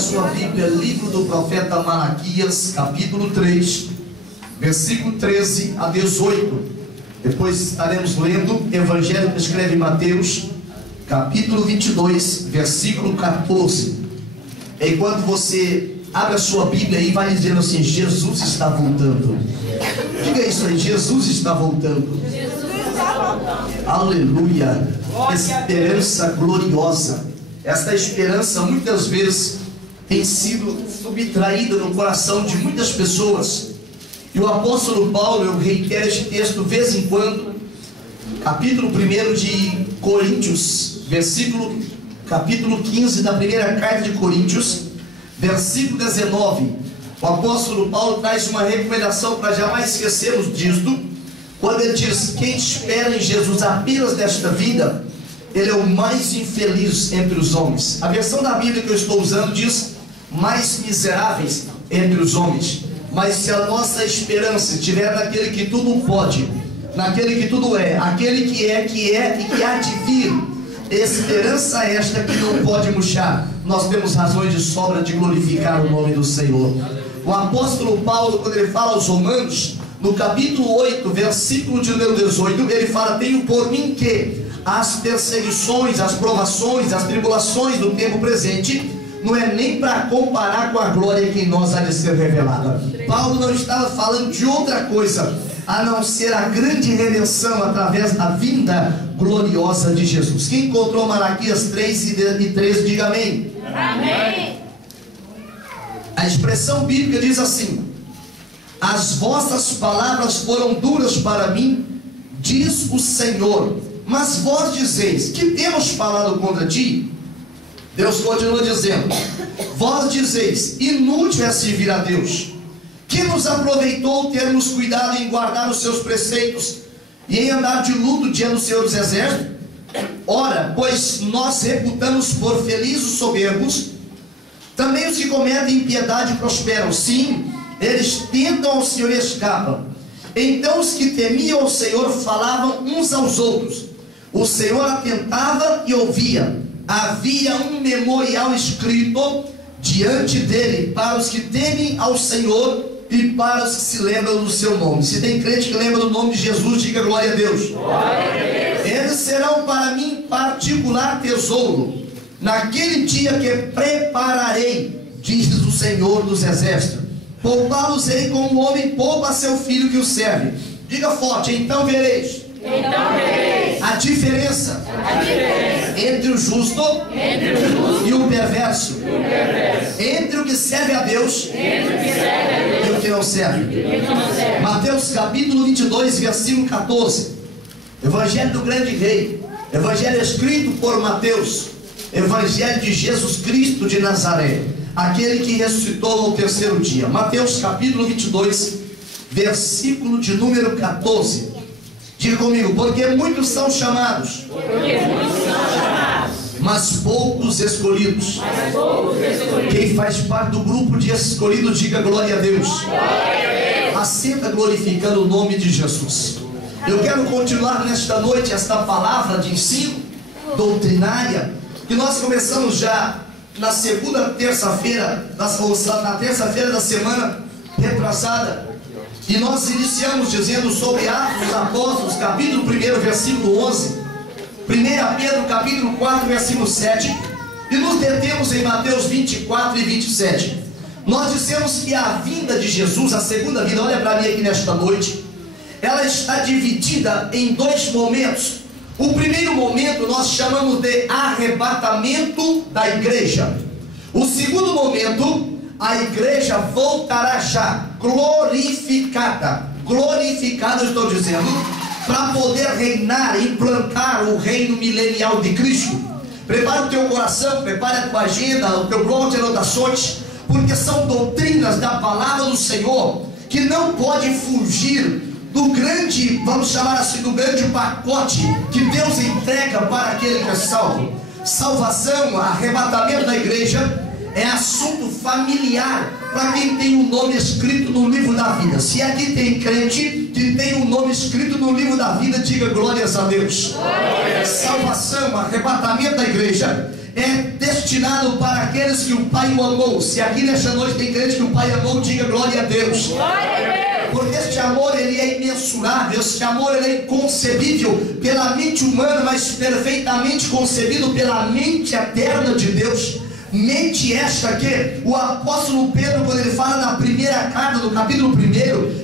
sua Bíblia, livro do profeta Malaquias, capítulo 3, versículo 13 a 18. Depois estaremos lendo Evangelho que escreve Mateus, capítulo 22, versículo 14. Enquanto você abre a sua Bíblia e vai dizendo assim: Jesus está voltando. Diga isso aí: Jesus está voltando. Aleluia. Esperança gloriosa. Esta esperança muitas vezes tem sido subtraída no coração de muitas pessoas. E o apóstolo Paulo, eu reitero este texto de vez em quando, capítulo 1 de Coríntios, capítulo 15 da primeira carta de Coríntios, versículo 19. O apóstolo Paulo traz uma recomendação para jamais esquecermos disto, quando ele diz: quem espera em Jesus apenas desta vida, ele é o mais infeliz entre os homens. A versão da Bíblia que eu estou usando diz: mais miseráveis entre os homens. Mas se a nossa esperança estiver naquele que tudo pode, naquele que tudo é, aquele que é e que há de vir, esperança esta que não pode murchar, nós temos razões de sobra de glorificar o nome do Senhor. O apóstolo Paulo, quando ele fala aos Romanos, no capítulo 8, versículo de número 18, ele fala: tenho por mim que as perseguições, as provações, as tribulações do tempo presente não é nem para comparar com a glória que em nós há de ser revelada. Paulo não estava falando de outra coisa a não ser a grande redenção através da vinda gloriosa de Jesus. Quem encontrou Malaquias 3 e 13, diga amém. Amém. A expressão bíblica diz assim: as vossas palavras foram duras para mim, diz o Senhor, mas vós dizeis: que temos falado contra ti? Deus continua dizendo: vós dizeis: inútil é servir a Deus. Que nos aproveitou termos cuidado em guardar os seus preceitos e em andar de luto diante do Senhor dos Exércitos? Ora, pois nós reputamos por felizes os soberbos, também os que cometem impiedade prosperam. Sim, eles tentam ao Senhor e escapam. Então os que temiam ao Senhor falavam uns aos outros. O Senhor atentava e ouvia. Havia um memorial escrito diante dele para os que temem ao Senhor e para os que se lembram do seu nome. Se tem crente que lembra do nome de Jesus, diga glória a Deus. Glória a Deus. Eles serão para mim particular tesouro naquele dia que prepararei, diz o Senhor dos Exércitos. Poupá-los-ei como um homem poupa seu filho que o serve. Diga forte: então vereis. Então vereis a diferença entre o justo e o perverso, entre o que serve a Deus e o que não serve. Mateus capítulo 22, versículo 14. Evangelho do grande rei, evangelho escrito por Mateus, evangelho de Jesus Cristo de Nazaré, aquele que ressuscitou no terceiro dia. Mateus capítulo 22, versículo de número 14. Diga comigo: porque muitos são chamados, mas poucos escolhidos. Quem faz parte do grupo de escolhidos, diga glória a Deus. Assenta glorificando o nome de Jesus. Eu quero continuar nesta noite esta palavra de ensino doutrinária que nós começamos já na segunda terça-feira, na terça-feira da semana retrasada. E nós iniciamos dizendo sobre Atos dos Apóstolos, capítulo 1, versículo 11, 1 Pedro, capítulo 4, versículo 7, e nos detemos em Mateus 24 e 27. Nós dissemos que a vinda de Jesus, a segunda vinda, olha para mim aqui nesta noite, ela está dividida em dois momentos. O primeiro momento nós chamamos de arrebatamento da igreja. O segundo momento, a igreja voltará já glorificada, eu estou dizendo, para poder reinar, implantar o reino milenial de Cristo. Prepara o teu coração, prepara a tua agenda, o teu bloco de anotações, porque são doutrinas da palavra do Senhor que não podem fugir do grande, vamos chamar assim, do grande pacote que Deus entrega para aquele que é salvo. Salvação, arrebatamento da igreja é assunto familiar para quem tem um nome escrito no livro da vida. Se aqui tem crente que tem um nome escrito no livro da vida, diga glórias a Deus. Salvação, arrebatamento da igreja é destinado para aqueles que o Pai o amou. Se aqui nesta noite tem crente que o Pai amou, diga glória a Deus. Glória a Deus. Porque este amor, ele é imensurável, este amor, ele é inconcebível pela mente humana, mas perfeitamente concebido pela mente eterna de Deus. Mente esta que o apóstolo Pedro, quando ele fala na primeira carta, no capítulo 1,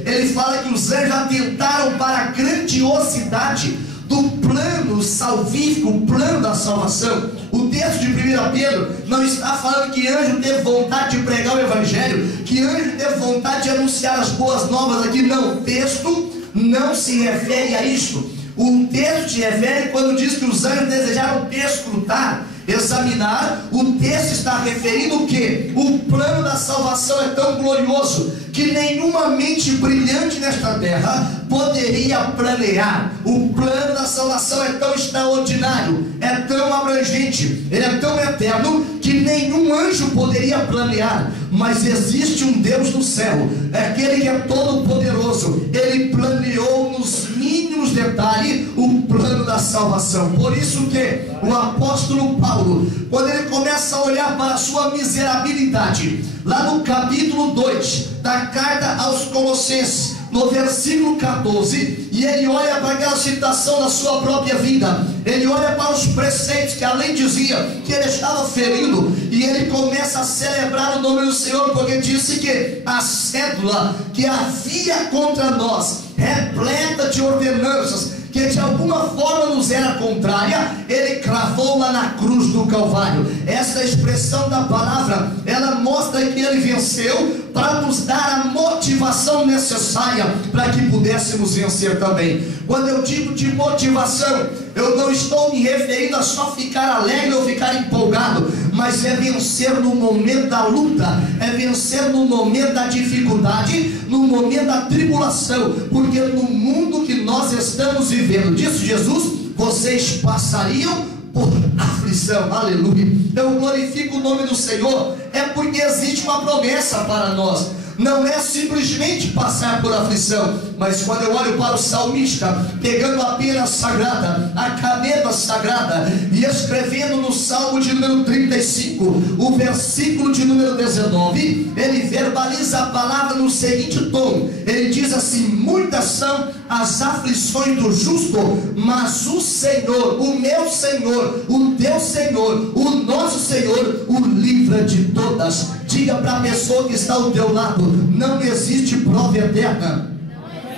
ele fala que os anjos atentaram para a grandiosidade do plano salvífico, o plano da salvação. O texto de 1 Pedro não está falando que anjo teve vontade de pregar o evangelho, que anjo teve vontade de anunciar as boas novas aqui. Não, o texto não se refere a isto. O texto se refere quando diz que os anjos desejaram perscrutar, examinar. O texto está referindo o que? O plano da salvação é tão glorioso que nenhuma mente brilhante nesta terra poderia planear. O plano da salvação é tão extraordinário, é tão abrangente, ele é tão eterno que nenhum anjo poderia planear. Mas existe um Deus no céu, é aquele que é todo poderoso. Ele planeou nos mínimos detalhes o plano da salvação. Por isso que o apóstolo Paulo, quando ele começa a olhar para a sua miserabilidade, lá no capítulo 2 da carta aos Colossenses, no versículo 14, e ele olha para aquela citação da sua própria vida, ele olha para os preceitos que além dizia que ele estava ferindo, e ele começa a celebrar o nome do Senhor, porque disse que a cédula que havia contra nós, repleta de ordenanças, que de alguma forma nos era contrária, ele cravou lá na cruz do Calvário. Essa expressão da palavra, ela mostra que ele venceu para nos dar a motivação necessária para que pudéssemos vencer também. Quando eu digo de motivação, eu não estou me referindo a só ficar alegre ou ficar empolgado, mas é vencer no momento da luta, é vencer no momento da dificuldade, no momento da tribulação, porque no mundo que nós estamos vivendo, disse Jesus, vocês passariam por aflição. Aleluia. Eu glorifico o nome do Senhor, é porque existe uma promessa para nós. Não é simplesmente passar por aflição, mas quando eu olho para o salmista, pegando a pena sagrada, a caneta sagrada, e escrevendo no Salmo de número 35, o versículo de número 19, ele verbaliza a palavra no seguinte tom, ele diz assim: muitas são as aflições do justo, mas o Senhor, o meu Senhor, o teu Senhor, o nosso Senhor, o livra de todas. Diga para a pessoa que está ao teu lado: não existe prova eterna,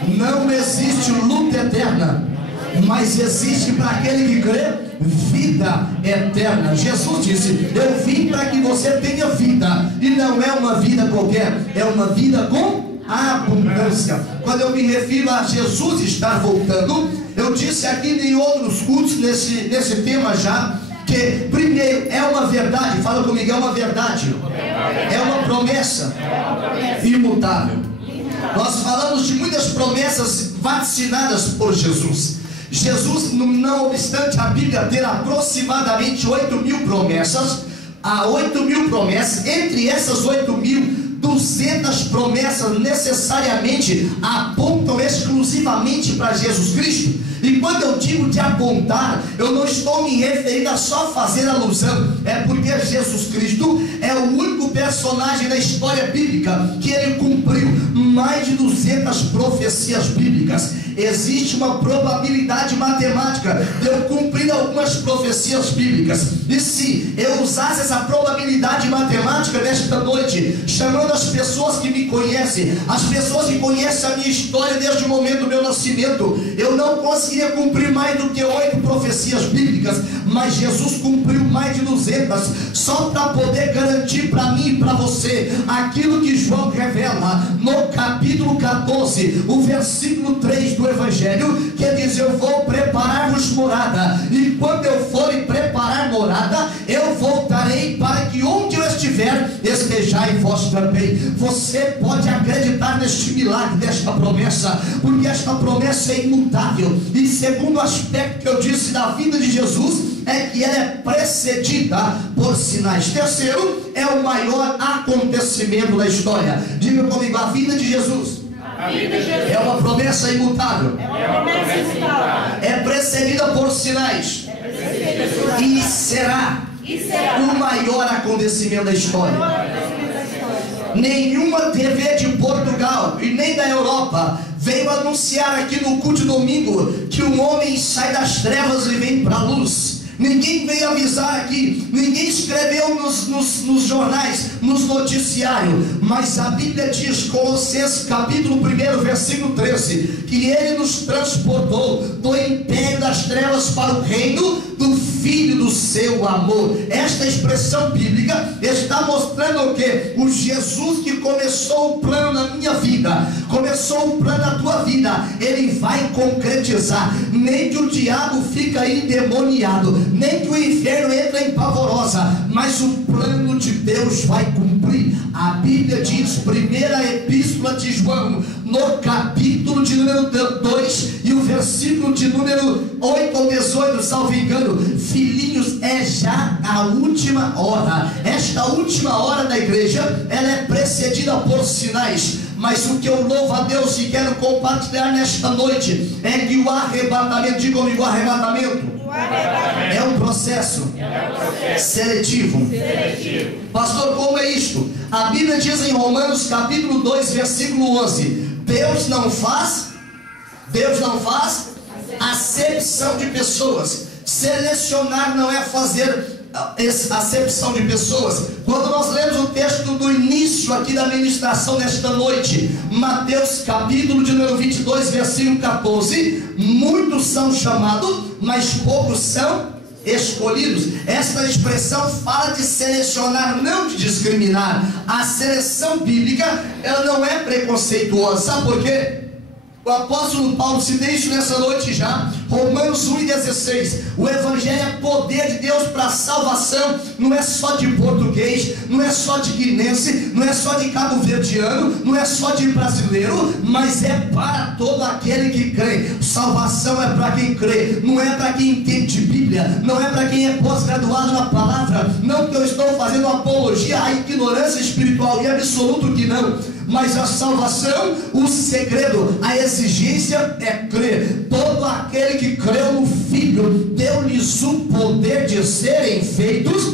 não existe luta eterna, mas existe para aquele que crê vida eterna. Jesus disse: eu vim para que você tenha vida, e não é uma vida qualquer, é uma vida com abundância. Quando eu me refiro a Jesus estar voltando, eu disse aqui em outros cultos nesse tema já, que primeiro é uma verdade, fala comigo, é uma verdade, é uma promessa imutável. Nós falamos de muitas promessas vaticinadas por Jesus. Jesus, não obstante a Bíblia ter aproximadamente 8.000 promessas, há 8.000 promessas, entre essas 8.200 promessas necessariamente apontam exclusivamente para Jesus Cristo. E quando eu digo de apontar, eu não estou me referindo a só fazer alusão, é porque Jesus Cristo é o único personagem da história bíblica que ele cumpriu mais de 200 profecias bíblicas. Existe uma probabilidade matemática de eu cumprir algumas profecias bíblicas, e se eu usasse essa probabilidade matemática nesta noite, chamando as pessoas que me conhecem, as pessoas que conhecem a minha história desde o momento do meu nascimento, eu não conseguiria cumprir mais do que 8 profecias bíblicas, mas Jesus cumpriu mais de 200, só para poder garantir para mim e para você aquilo que João revela no capítulo 14, o versículo 3 do Evangelho, que diz: eu vou preparar-vos morada, e quando eu for e preparar morada, eu voltarei para que onde eu estiver, estejai vós também. Você pode acreditar neste milagre, desta promessa, porque esta promessa é imutável. E segundo aspecto que eu disse da vida de Jesus, é que ela é precedida por sinais. Terceiro, é o maior acontecimento da história. Diga comigo: a vida de Jesus é uma promessa imutável, é precedida por sinais, e será o maior acontecimento da história. Nenhuma TV de Portugal e nem da Europa veio anunciar aqui no culto de domingo que um homem sai das trevas e vem para a luz. Ninguém veio avisar aqui, ninguém escreveu nos jornais, nos noticiários, mas a Bíblia diz, Colossenses capítulo 1, versículo 13, que Ele nos transportou do império das trevas para o reino do Filho do seu amor. Esta expressão bíblica está mostrando o que? O Jesus que começou o plano na minha vida, começou o plano na tua vida, Ele vai concretizar. Nem que o diabo fica endemoniado, nem que o inferno entra em pavorosa, mas o plano de Deus vai cumprir. A Bíblia diz, primeira epístola de João, no capítulo de número 2 e o versículo de número 8 ou 18, salvo engano: filhinhos, é já a última hora. Esta última hora da igreja, ela é precedida por sinais. Mas o que eu louvo a Deus e quero compartilhar nesta noite é que o arrebatamento, diga comigo, o arrebatamento é um processo seletivo. Pastor, como é isto? A Bíblia diz em Romanos capítulo 2, versículo 11: Deus não faz acepção de pessoas. Selecionar não é fazer acepção de pessoas. Quando nós lemos o texto do início aqui da ministração nesta noite, Mateus capítulo de número 22, versículo 14: muitos são chamados, mas poucos são escolhidos. Esta expressão fala de selecionar, não de discriminar. A seleção bíblica, ela não é preconceituosa. Sabe por quê? O apóstolo Paulo se deixa nessa noite já, Romanos 1,16. O Evangelho é poder de Deus para a salvação. Não é só de português, não é só de guinense, não é só de cabo-verdiano, não é só de brasileiro, mas é para todo aquele que crê. Salvação é para quem crê, não é para quem entende Bíblia, não é para quem é pós-graduado na palavra. Não que eu estou fazendo apologia à ignorância espiritual, e absoluto que não. Mas a salvação, o segredo, a exigência é crer. Todo aquele que creu no Filho, deu-lhes o poder de serem feitos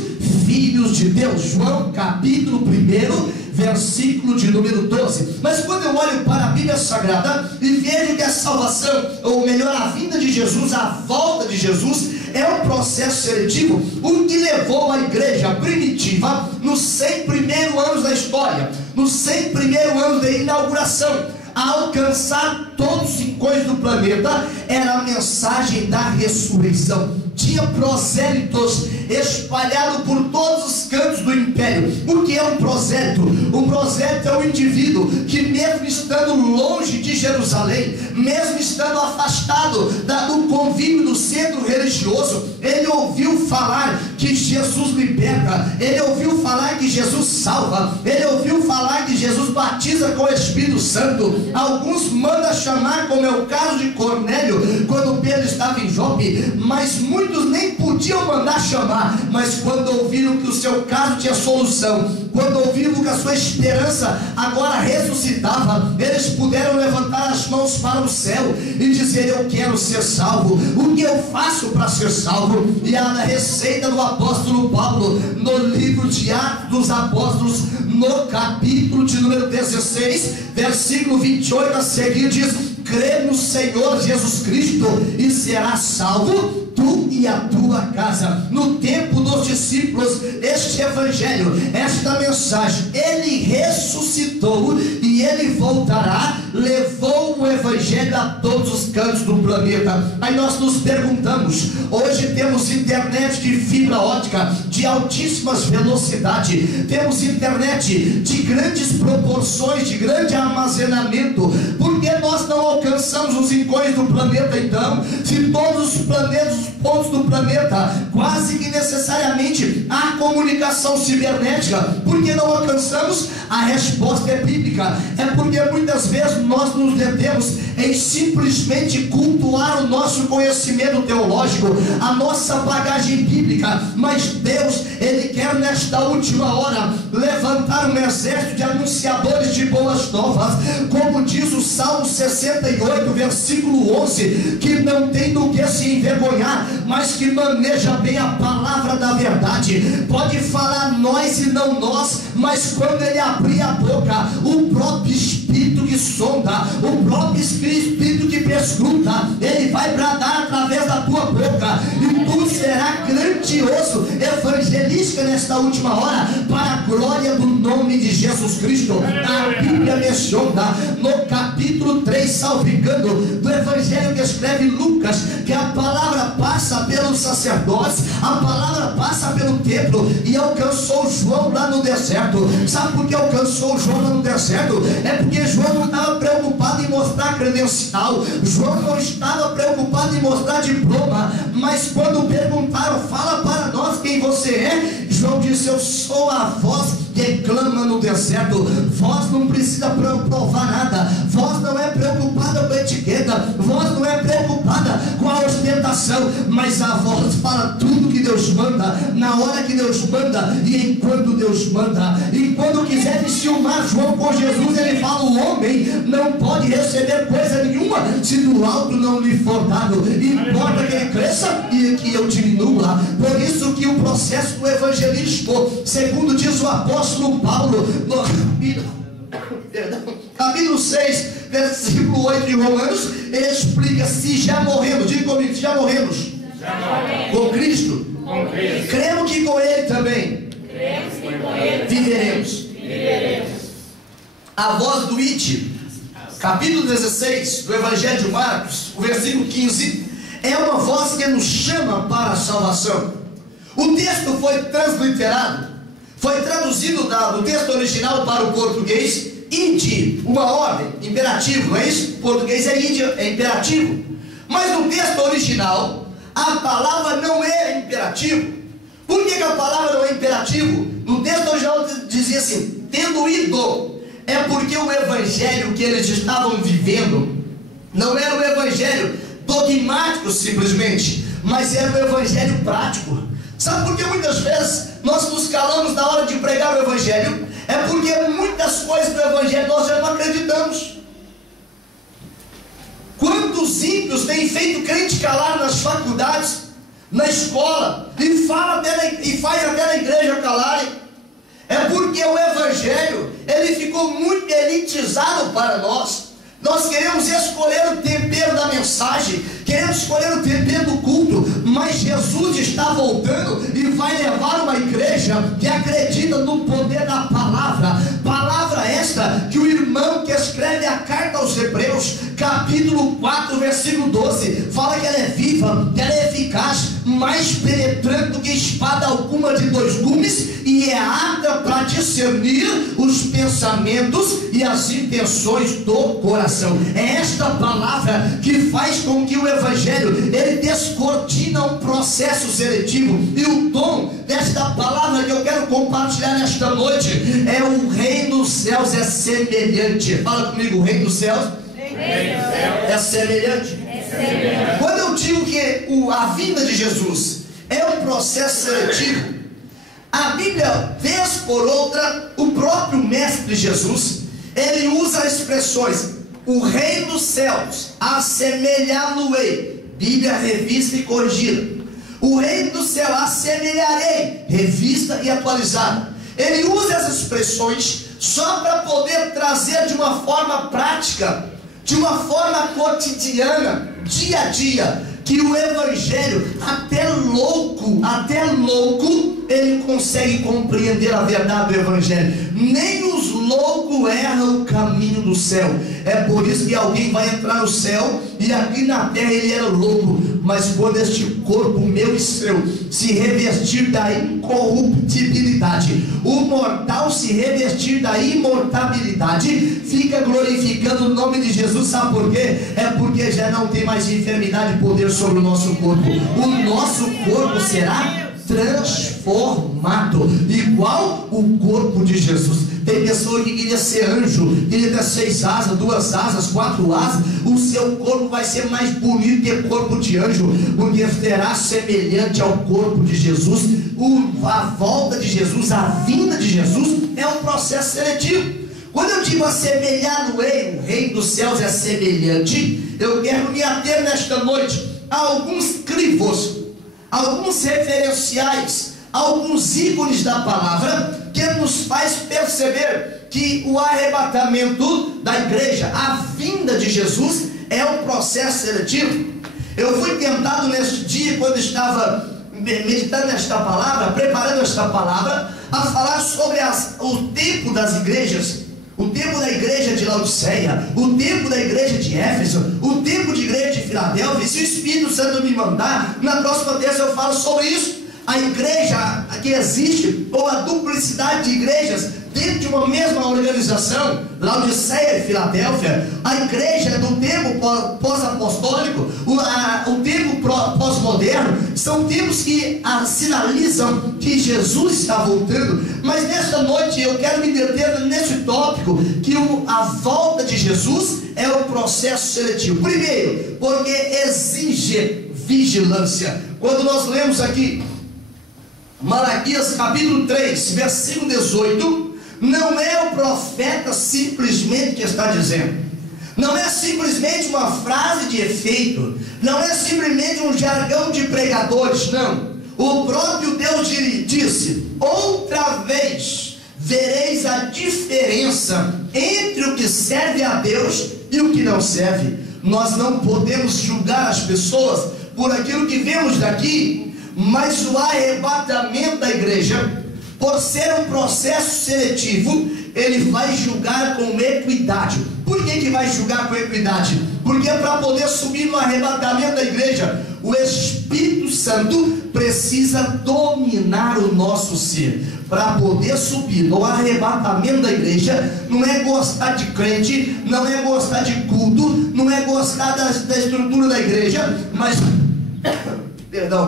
filhos de Deus. João capítulo 1, versículo de número 12. Mas quando eu olho para a Bíblia Sagrada e vejo que a salvação, ou melhor, a vinda de Jesus, a volta de Jesus, é um processo seletivo, o que levou a igreja primitiva, nos 100 primeiros anos da história, nos 100 primeiros anos da inauguração, a alcançar todos os rincões do planeta, era a mensagem da ressurreição. Tinha prosélitos espalhados por todos os cantos do império. O que é um prosélito? Um prosélito é um indivíduo que, mesmo estando longe de Jerusalém, mesmo estando afastado do convívio do centro religioso, ele ouviu falar que Jesus liberta, ele ouviu falar que Jesus salva, ele ouviu falar que Jesus batiza com o Espírito Santo. Alguns manda chamar, como é o caso de Cornélio, quando Pedro estava em Jope, mas muitos nem podiam mandar chamar. Mas quando ouviram que o seu caso tinha solução, quando ouviram que a sua esperança agora ressuscitava, eles puderam levantar as mãos para o céu e dizer: eu quero ser salvo, o que eu faço para ser salvo? E a receita do apóstolo Paulo, no livro de Atos dos Apóstolos, no capítulo de número 16, versículo 28 a seguir, diz: crê no Senhor Jesus Cristo e serás salvo, tu e a tua casa. No tempo dos discípulos, este evangelho, esta mensagem, ele ressuscitou e ele voltará, levou o evangelho a todos os cantos do planeta. Aí nós nos perguntamos, hoje temos internet de fibra ótica de altíssimas velocidades, temos internet de grandes proporções, de grande armazenamento. Por que nós não alcançamos os rincões do planeta então? Se todos os planetas, os pontos do planeta, quase que necessariamente há comunicação cibernética, por que não alcançamos? A resposta é bíblica. É porque muitas vezes nós nos detemos em simplesmente cultuar o nosso conhecimento teológico, a nossa bagagem bíblica. Mas Deus, ele quer nesta última hora levantar um exército de anunciadores de boas novas, como diz diz o Salmo 68, versículo 11, que não tem do que se envergonhar, mas que maneja bem a palavra da verdade. Pode falar nós e não nós, mas quando ele abrir a boca, o próprio Espírito que sonda, o próprio Espírito que perscruta, ele vai bradar através da tua boca, e tu serás grandioso evangelista nesta última hora, para a glória do nome de Jesus Cristo. A Bíblia menciona no capítulo 3, salvo engano, do evangelho que escreve Lucas, que a palavra passa pelos sacerdotes, a palavra passa pelo templo e alcançou João lá no deserto. Sabe por que alcançou João lá no deserto? É porque João não estava preocupado em mostrar credencial, João não estava preocupado em mostrar diploma, mas quando perguntaram, fala para nós quem você é, João disse, eu sou a voz que clama no deserto. Voz não precisa provar nada, voz não é preocupada com a etiqueta, voz não é preocupada com a ostentação, mas a voz fala tudo que Deus manda, na hora que Deus manda e enquanto Deus manda. E quando quiser filmar João com Jesus, ele fala, o homem não pode receber coisa nenhuma se do alto não lhe for dado, importa que ele cresça e que eu diminua. Por isso que o processo do evangelismo, segundo diz o apóstolo Paulo no capítulo 6, versículo 8 de Romanos, ele explica, se já morremos, diga comigo, se já morremos com Cristo, cremos que com ele também viveremos. A voz do It, capítulo 16 do Evangelho de Marcos, o versículo 15, é uma voz que nos chama para a salvação. O texto foi transliterado, foi traduzido do texto original para o português, indi, uma ordem, imperativo, não é isso? O português é indi, é imperativo. Mas no texto original, a palavra não é imperativo. Por que a palavra não é imperativo? No texto original dizia assim, tendo ido. É porque o evangelho que eles estavam vivendo não era um evangelho dogmático simplesmente, mas era um evangelho prático. Sabe por que muitas vezes nós nos calamos na hora de pregar o evangelho? É porque muitas coisas do evangelho nós já não acreditamos. Quantos ímpios têm feito crente calar nas faculdades, na escola, e faz até na igreja calarem? É porque o evangelho, ele ficou muito elitizado para nós. Nós queremos escolher o tempero da mensagem, queremos escolher o tempero do culto, mas Jesus está voltando e vai levar uma igreja que acredita no poder da palavra. Palavra esta que o irmão que escreve a carta aos Hebreus, capítulo 4, versículo 12, fala que ela é viva, que ela é eficaz, mais penetrante do que espada alguma de dois gumes, e é apta para discernir os pensamentos e as intenções do coração. É esta palavra que faz com que o evangelho, ele descortina um processo seletivo. E o tom desta palavra que eu quero compartilhar nesta noite é: o reino dos céus é semelhante. Fala comigo, o reino dos céus é semelhante. Quando eu digo que a vinda de Jesus é um processo seletivo, a Bíblia, vez por outra, o próprio mestre Jesus, ele usa expressões: o reino dos céus, assemelhá-lo-ei, Bíblia revista e corrigida. O reino do céu, assemelharei, revista e atualizada. Ele usa as expressões só para poder trazer de uma forma prática, de uma forma cotidiana, dia a dia, que o evangelho, até louco, ele consegue compreender a verdade do evangelho. Nem os loucos erram o caminho do céu. É por isso que alguém vai entrar no céu e aqui na terra ele era louco, mas quando este corpo meu e seu se revestir da incorruptibilidade, o mortal se revestir da imortabilidade, fica glorificando o nome de Jesus. Sabe por quê? É porque já não tem mais enfermidade e poder sobre o nosso corpo. O nosso corpo será transformado, igual o corpo de Jesus. Tem pessoa que queria ser anjo, queria ter 6 asas, 2 asas, 4 asas. O seu corpo vai ser mais bonito que o corpo de anjo, porque será semelhante ao corpo de Jesus. A volta de Jesus, a vinda de Jesus é um processo seletivo. Quando eu digo assemelhar no reino do dos céus é semelhante, eu quero me ater nesta noite a alguns crivos, alguns referenciais, alguns ícones da palavra, que nos faz perceber que o arrebatamento da igreja, a vinda de Jesus, é um processo seletivo. Eu fui tentado neste dia, quando estava meditando esta palavra, preparando esta palavra, a falar sobre o tempo das igrejas, o tempo da igreja de Laodiceia, o tempo da igreja de Éfeso, o tempo de igreja de Filadélfia. Se o Espírito Santo me mandar, na próxima terça eu falo sobre isso. A igreja que existe, ou a duplicidade de igrejas dentro de uma mesma organização, Laodiceia e Filadélfia, a igreja do tempo pós-apostólico, o tempo pós-moderno, são tempos que sinalizam que Jesus está voltando. Mas nesta noite eu quero me deter nesse tópico, que a volta de Jesus é o processo seletivo. Primeiro, porque exige vigilância. Quando nós lemos aqui Malaquias capítulo 3, versículo 18, não é o profeta simplesmente que está dizendo, não é simplesmente uma frase de efeito, não é simplesmente um jargão de pregadores, não. O próprio Deus disse: outra vez vereis a diferença entre o que serve a Deus e o que não serve. Nós não podemos julgar as pessoas por aquilo que vemos daqui, mas o arrebatamento da igreja, por ser um processo seletivo, ele vai julgar com equidade. Por que vai julgar com equidade? Porque para poder subir no arrebatamento da igreja, o Espírito Santo precisa dominar o nosso ser. Para poder subir no arrebatamento da igreja, não é gostar de crente, não é gostar de culto, não é gostar da estrutura da igreja, mas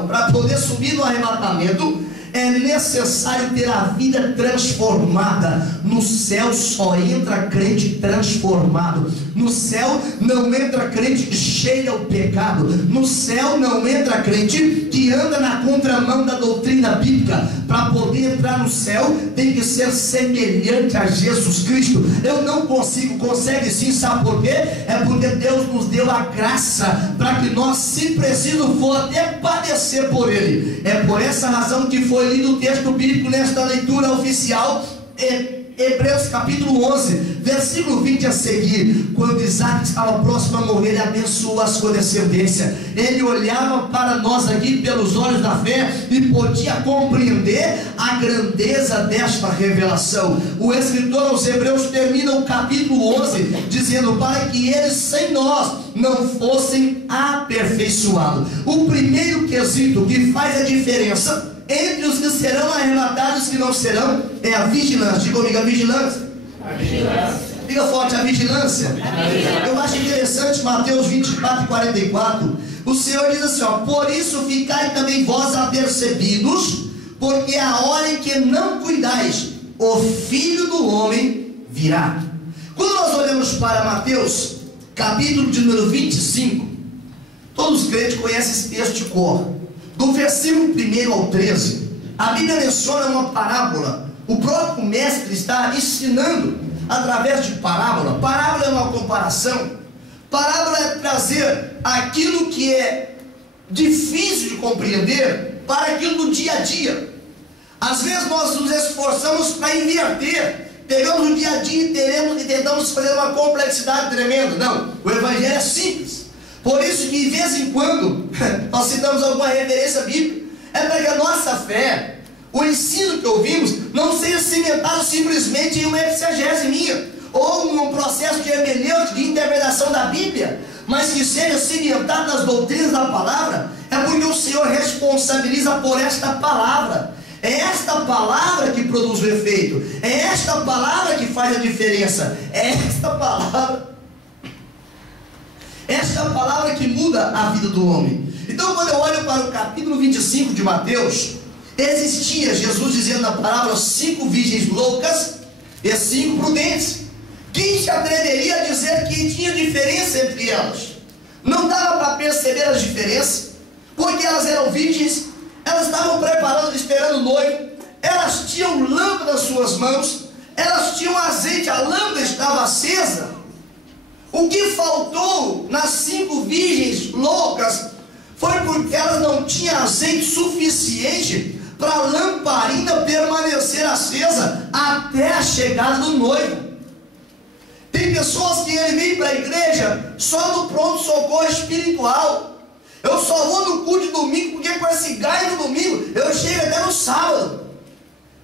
para poder subir no arrebatamento, é necessário ter a vida transformada. No céu só entra crente transformado. No céu não entra crente que cheira o pecado. No céu não entra crente que anda na contramão da doutrina bíblica. Para poder entrar no céu, tem que ser semelhante a Jesus Cristo. Eu não consigo, consegue sim, sabe por quê? É porque Deus nos deu a graça para que nós, se preciso for, até padecer por Ele. É por essa razão que foi lido o texto bíblico nesta leitura oficial, Hebreus capítulo 11, versículo 20 a seguir. Quando Isaac estava próximo a morrer, ele abençoou a sua descendência. Ele olhava para nós aqui pelos olhos da fé e podia compreender a grandeza desta revelação. O escritor aos Hebreus termina o capítulo 11 dizendo: para que eles sem nós não fossem aperfeiçoados. O primeiro quesito que faz a diferença entre os que serão arrebatados e os que não serão é a vigilância. Diga comigo, a vigilância. A vigilância. Diga forte, a vigilância. Eu acho interessante Mateus 24 e 44. O Senhor diz assim, ó: por isso ficai também vós apercebidos, porque a hora em que não cuidais, o Filho do Homem virá. Quando nós olhamos para Mateus capítulo de número 25, todos os crentes conhecem esse texto de cor. Do versículo 1 ao 13, a Bíblia menciona uma parábola. O próprio mestre está ensinando através de parábola. Parábola é uma comparação. Parábola é trazer aquilo que é difícil de compreender para aquilo do dia a dia. Às vezes nós nos esforçamos para inverter. Pegamos o dia a dia e tentamos fazer uma complexidade tremenda. Não, o Evangelho é simples. Por isso que de vez em quando nós citamos alguma referência bíblica. É para que a nossa fé, o ensino que ouvimos, não seja cimentado simplesmente em uma exegese minha, ou num processo de hermenêutica, de interpretação da Bíblia, mas que seja cimentado nas doutrinas da palavra. É porque o Senhor responsabiliza por esta palavra. É esta palavra que produz o efeito. É esta palavra que faz a diferença. É esta palavra que muda a vida do homem. Então, quando eu olho para o capítulo 25 de Mateus, existia, Jesus dizendo na parábola, 5 virgens loucas e 5 prudentes. Quem se atreveria a dizer que tinha diferença entre elas? Não dava para perceber as diferenças, porque elas eram virgens, elas estavam preparando, esperando o noivo, elas tinham lâmpada nas suas mãos, elas tinham azeite, a lâmpada estava acesa. O que faltou nas 5 virgens loucas foi porque elas não tinham azeite suficiente para a lamparina permanecer acesa até a chegada do noivo. Tem pessoas que vêm para a igreja só no pronto-socorro espiritual. Eu só vou no culto de domingo porque com esse gás do domingo eu chego até no sábado.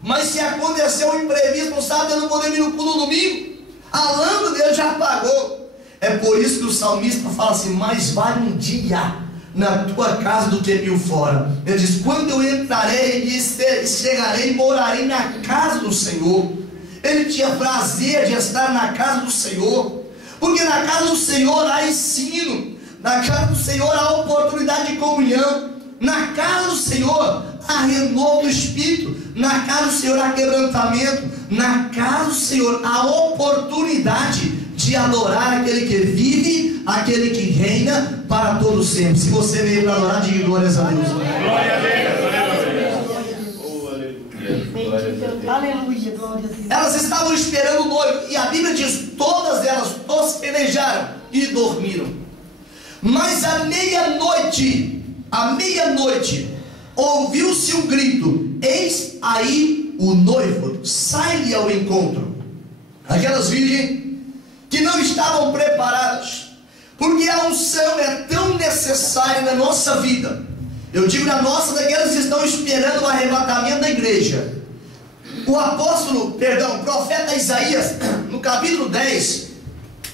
Mas se acontecer um imprevisto no sábado, eu não poder vir no culto no domingo, a lâmpada dele já apagou. É por isso que o salmista fala assim: mais vale um dia na tua casa do que 1000 fora. Ele diz: quando eu entrarei e chegarei e morarei na casa do Senhor. Ele tinha prazer de estar na casa do Senhor, porque na casa do Senhor há ensino, na casa do Senhor há oportunidade de comunhão, na casa do Senhor há renovo do Espírito, na casa do Senhor há quebrantamento, na casa do Senhor há oportunidade de adorar aquele que vive, aquele que reina para todo sempre. Se você veio para adorar, diga glórias a Deus. Glória a Deus. Aleluia, glória a Deus. Elas estavam esperando o noivo, e a Bíblia diz: todas elas tosquenejaram e dormiram. Mas à meia-noite, ouviu-se um grito: eis aí o noivo, sai-lhe ao encontro. Aquelas virgens que não estavam preparadas, porque a unção é tão necessária na nossa vida. Eu digo na nossa, daquelas que estão esperando o arrebatamento da igreja. O profeta Isaías, no capítulo 10,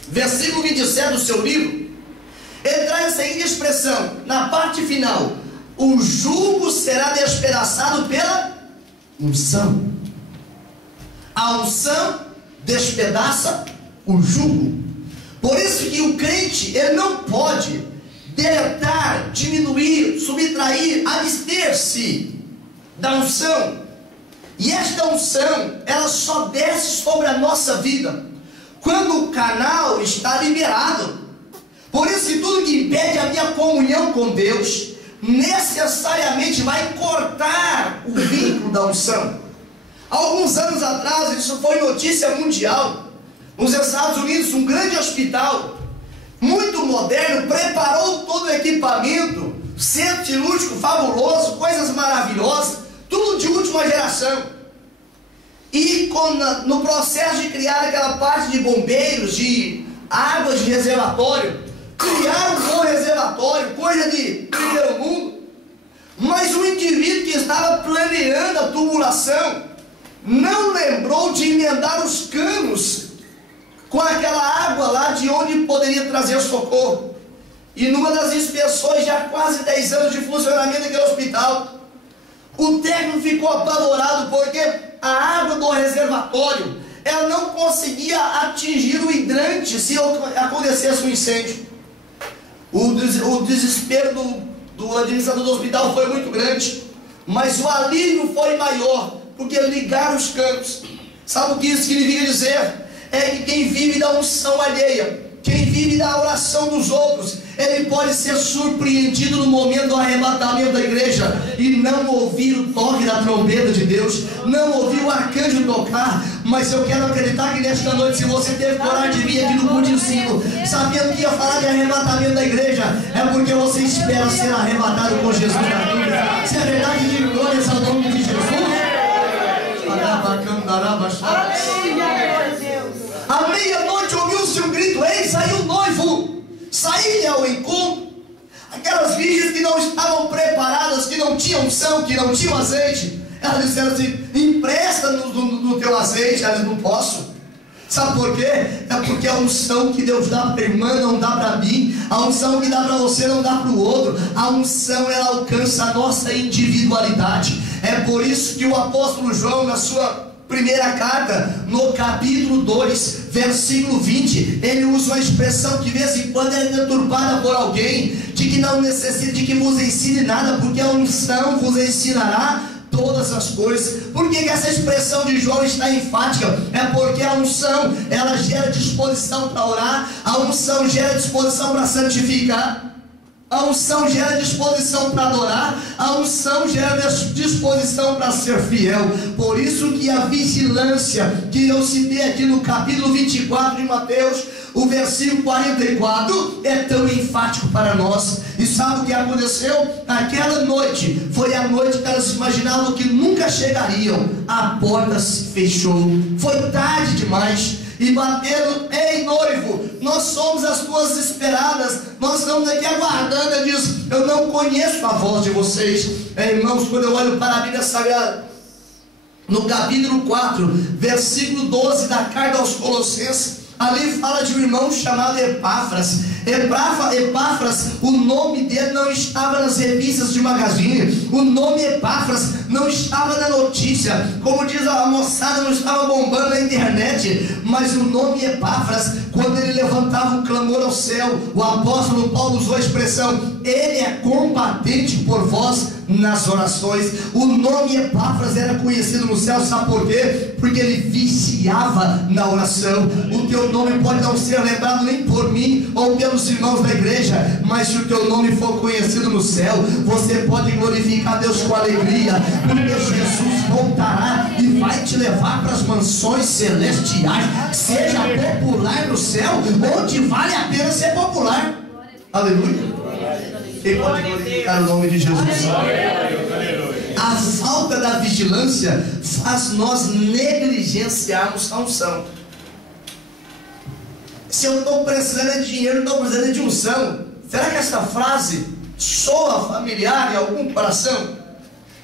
versículo 27 do seu livro, ele traz a seguinte expressão, na parte final: o jugo será despedaçado pela unção. A unção despedaça o jugo. Por isso que o crente, ele não pode deletar, diminuir, subtrair, abster-se da unção. E esta unção, ela só desce sobre a nossa vida quando o canal está liberado. Por isso que tudo que impede a minha comunhão com Deus necessariamente vai cortar o vínculo da unção. Alguns anos atrás, isso foi notícia mundial. Nos Estados Unidos, um grande hospital, muito moderno, preparou todo o equipamento, centro cirúrgico fabuloso, coisas maravilhosas, tudo de última geração. E no processo de criar aquela parte de bombeiros, de águas de reservatório, criaram um bom reservatório, coisa de primeiro mundo. Mas o indivíduo que estava planeando a tubulação não lembrou de emendar os canos com aquela água lá de onde poderia trazer socorro. E numa das inspeções, já há quase 10 anos de funcionamento daquele hospital, o técnico ficou apavorado porque a água do reservatório, ela não conseguia atingir o hidrante se acontecesse um incêndio. O desespero do administrador do hospital foi muito grande, mas o alívio foi maior, porque ligaram os canos. Sabe o que isso significa dizer? É que quem vive da unção alheia, quem vive da oração dos outros, ele pode ser surpreendido no momento do arrebatamento da igreja e não ouvir o toque da trombeta de Deus, não ouvir o arcanjo tocar. Mas eu quero acreditar que nesta noite, se você teve coragem de vir aqui no culto de ensino, sabendo que ia falar de arrebatamento da igreja, é porque você espera ser arrebatado com Jesus na vida. Se é verdade, diga glórias ao nome de Jesus. À meia-noite ouviu-se um grito: eis aí o noivo, saí-lhe ao encontro. Aquelas virgens que não estavam preparadas, que não tinham unção, que não tinham azeite, elas disseram assim: empresta no teu azeite. Elas: não posso. Sabe por quê? É porque a unção que Deus dá para a irmã não dá para mim, a unção que dá para você não dá para o outro. A unção, ela alcança a nossa individualidade. É por isso que o apóstolo João, na sua primeira carta, no capítulo 2, versículo 20, ele usa uma expressão que de vez em quando é deturpada por alguém, de que não necessita de que vos ensine nada, porque a unção vos ensinará todas as coisas. Por que essa expressão de João está enfática? É porque a unção, ela gera disposição para orar, a unção gera disposição para santificar, a unção gera disposição para adorar, a unção gera disposição para ser fiel. Por isso que a vigilância que eu citei aqui no capítulo 24 de Mateus, O versículo 44 é tão enfático para nós. E sabe o que aconteceu? Naquela noite, foi a noite que elas imaginavam que nunca chegariam. A porta se fechou, foi tarde demais, e bateram: ei noivo, nós somos as tuas esperadas, nós estamos aqui aguardando. Ele diz: eu não conheço a voz de vocês. Irmãos, quando eu olho para a Bíblia Sagrada, no capítulo 4, versículo 12 da carta aos Colossenses, ali fala de um irmão chamado Epáfras. Epáfras, o nome dele não estava nas revistas de magazine, o nome Epáfras não estava na notícia, como diz a moçada, não estava bombando na internet, mas o nome Epáfras, quando ele levantava um clamor ao céu, o apóstolo Paulo usou a expressão: ele é combatente por vós nas orações. O nome Epáfras era conhecido no céu, sabe por quê? Porque ele viciava na oração. O teu nome pode não ser lembrado nem por mim ou pelos irmãos da igreja, mas se o teu nome for conhecido no céu, você pode glorificar Deus com alegria, porque Jesus voltará e vai te levar para as mansões celestiais. Seja popular no céu, onde vale a pena ser popular. Aleluia. Quem pode glorificar o nome de Jesus? A falta da vigilância faz nós negligenciarmos a unção. Se eu estou precisando de dinheiro, estou precisando de unção. Será que essa frase soa familiar em algum coração?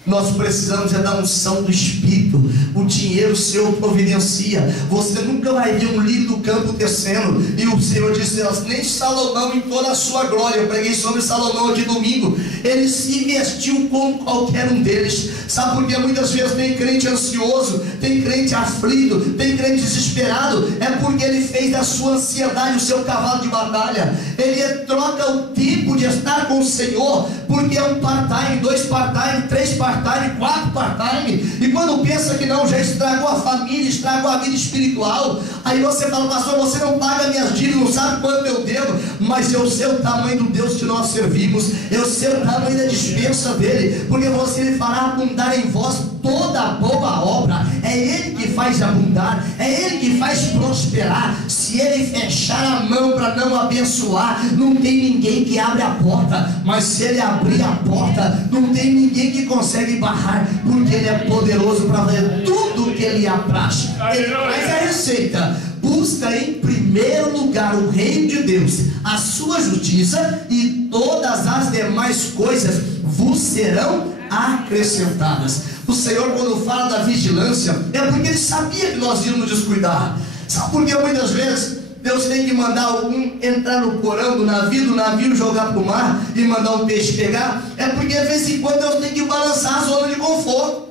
Nós precisamos da unção do Espírito. O dinheiro o Senhor providencia. Você nunca vai ver um lírio do campo tecendo. E o Senhor disse: nem Salomão em toda a sua glória. Eu preguei sobre Salomão aqui domingo. Ele se vestiu como qualquer um deles. Sabe por que muitas vezes tem crente ansioso, tem crente aflito, tem crente desesperado? É porque ele fez da sua ansiedade o seu cavalo de batalha. Ele troca o tempo de estar com o Senhor, porque é um part-time, 2 part-time, 3 part-time, 4 part-time. E quando pensa que não, já estragou a família, estragou a vida espiritual. Aí você fala: pastor, você não paga minhas dívidas, não sabe quanto eu devo. Mas eu sei o tamanho do Deus que nós servimos, eu sei o tamanho da dispensa dele, porque você lhe fará abundar em vós toda boa obra. É ele que faz abundar, é ele que faz prosperar. Se ele fechar a mão para não abençoar, não tem ninguém que abre a porta. Mas se ele abrir a porta, não tem ninguém que consegue barrar, porque ele é poderoso para fazer tudo o que ele apraz. Ele faz a receita: busca em primeiro lugar o reino de Deus, a sua justiça, e todas as demais coisas vos serão acrescentadas. O Senhor, quando fala da vigilância, é porque ele sabia que nós íamos descuidar. Sabe por que muitas vezes Deus tem que mandar algum entrar no porão do navio jogar para o mar e mandar um peixe pegar? É porque de vez em quando Deus tem que balançar a zona de conforto.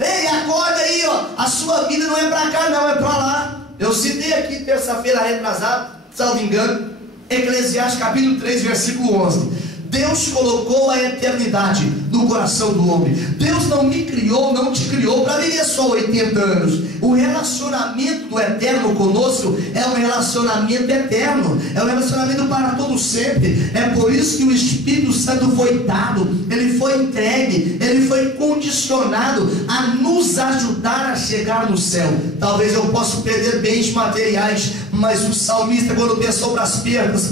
Ei, acorda aí, ó. A sua vida não é para cá, não, é para lá. Eu citei aqui terça-feira retrasada, salvo engano, Eclesiastes capítulo 3, versículo 11. Deus colocou a eternidade no coração do homem. Deus não me criou, não te criou para viver só 80 anos. O relacionamento do eterno conosco é um relacionamento eterno, é um relacionamento para todo sempre. É por isso que o Espírito Santo foi dado, ele foi entregue, ele foi condicionado a nos ajudar a chegar no céu. Talvez eu possa perder bens materiais, mas o salmista, quando pensou nas perdas,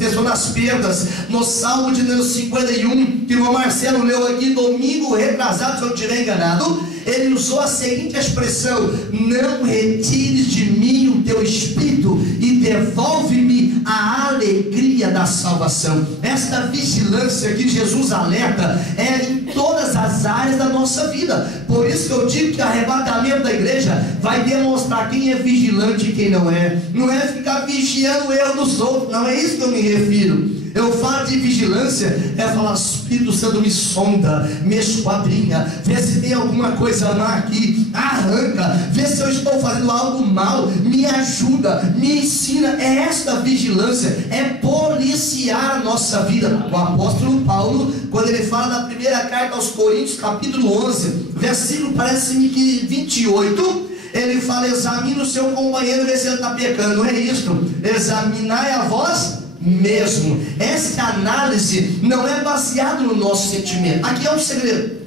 no Salmo de número 51, que o irmão Marcelo leu aqui domingo retrasado, se eu não estiver enganado, ele usou a seguinte expressão: não retires de mim o teu espírito e devolve-me a alegria da salvação. Esta vigilância que Jesus alerta é em todas as áreas da nossa vida. Por isso que eu digo que o arrebatamento da igreja vai demonstrar quem é vigilante e quem não é. Não é ficar vigiando o erro dos outros, não é isso que eu me refiro. Eu falo de vigilância, é falar: Espírito Santo, me sonda, me esquadrinha, vê se tem alguma coisa má aqui, arranca, vê se eu estou fazendo algo mal, me ajuda, me ensina. É esta vigilância, é policiar a nossa vida. O apóstolo Paulo, quando ele fala na primeira carta aos Coríntios, capítulo 11, versículo, parece-me que 28, ele fala: examine o seu companheiro, ver se ele está pecando. Não é isto: examinai a vós mesmo. Essa análise não é baseada no nosso sentimento. Aqui é um segredo.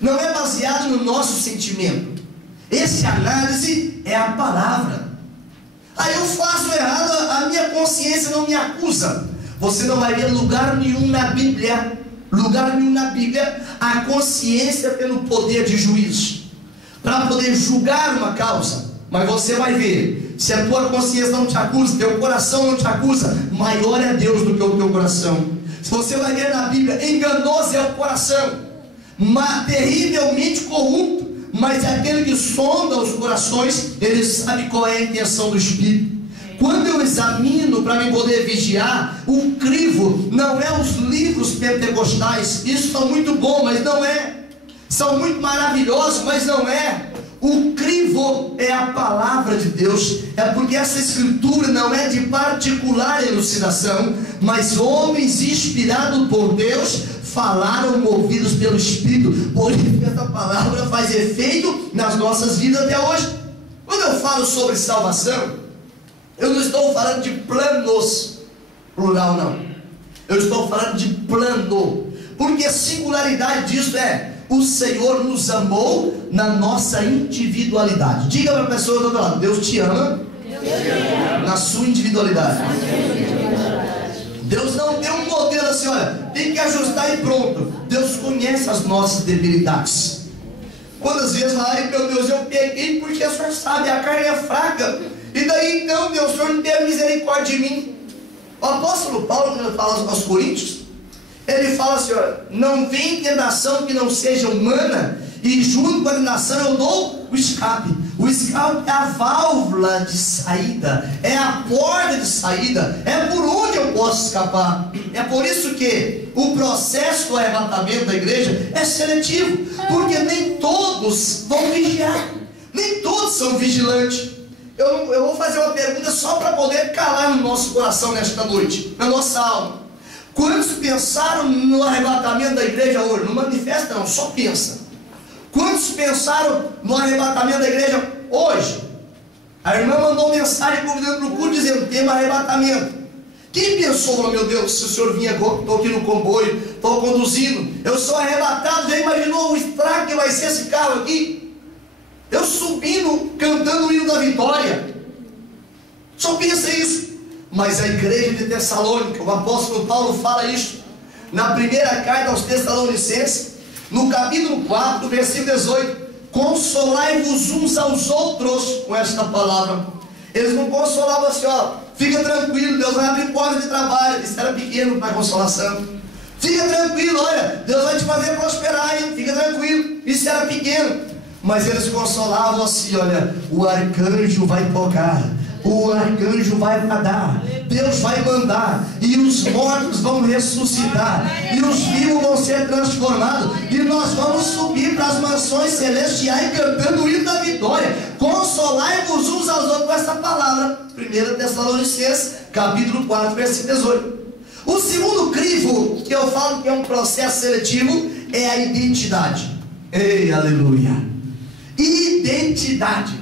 Não é baseado no nosso sentimento. Essa análise é a palavra. Aí eu faço errado, a minha consciência não me acusa. Você não vai ver lugar nenhum na Bíblia, a consciência tendo poder de juízo, para poder julgar uma causa. Mas você vai ver, se a tua consciência não te acusa, teu coração não te acusa, maior é Deus do que o teu coração. Se você vai ver na Bíblia, enganoso é o coração, terrivelmente corrupto, mas é aquele que sonda os corações, ele sabe qual é a intenção do Espírito. Quando eu examino para me poder vigiar, o crivo não é os livros pentecostais. Isso são muito bons, mas não é. São muito maravilhosos, mas não é. O crivo é a palavra de Deus. É porque essa escritura não é de particular elucidação, mas homens inspirados por Deus falaram movidos pelo Espírito. Por isso que essa palavra faz efeito nas nossas vidas até hoje. Quando eu falo sobre salvação, eu não estou falando de planos, plural não. Eu estou falando de plano, porque a singularidade disso é: o Senhor nos amou na nossa individualidade. Diga para a pessoa do outro lado: Deus te ama, na sua individualidade. Deus não deu um modelo assim, olha, tem que ajustar e pronto. Deus conhece as nossas debilidades. Quantas vezes, ai meu Deus, eu peguei porque o Senhor sabe, a carne é fraca. E daí então, Deus, o Senhor não teve misericórdia de mim. O apóstolo Paulo, quando ele fala aos Coríntios, ele fala assim, ó: não vem tentação que não seja humana, e junto com a tentação eu dou o escape. O escape é a válvula de saída, é a porta de saída, é por onde eu posso escapar. É por isso que o processo do arrebatamento da igreja é seletivo, porque nem todos vão vigiar, nem todos são vigilantes. Eu vou fazer uma pergunta só para poder calar no nosso coração nesta noite, na nossa alma. Quantos pensaram no arrebatamento da igreja hoje? Não manifesta não, só pensa. Quantos pensaram no arrebatamento da igreja hoje? A irmã mandou mensagem convidando para o culto dizendo: tema arrebatamento. Quem pensou, oh, meu Deus, se o senhor vinha, estou aqui no comboio, estou conduzindo, eu sou arrebatado, já imaginou o estrago que vai ser esse carro aqui? Eu subindo, cantando o hino da vitória. Só pensa isso. Mas a igreja de Tessalônica, o apóstolo Paulo fala isso na primeira carta aos Tessalonicenses, no capítulo 4, versículo 18: consolai-vos uns aos outros com esta palavra. Eles não consolavam assim, ó, fica tranquilo, Deus vai abrir porta de trabalho. Isso era pequeno para consolação. Fica tranquilo, olha, Deus vai te fazer prosperar, hein? Fica tranquilo. Isso era pequeno. Mas eles consolavam assim, olha, o arcanjo vai tocar, o arcanjo vai bradar, Deus vai mandar, e os mortos vão ressuscitar, e os vivos vão ser transformados, e nós vamos subir para as mansões celestiais cantando o hino da vitória. Consolai-vos uns aos outros com essa palavra. 1 Tessalonicenses, capítulo 4, versículo 18. O segundo crivo que eu falo que é um processo seletivo é a identidade. Ei, aleluia! Identidade.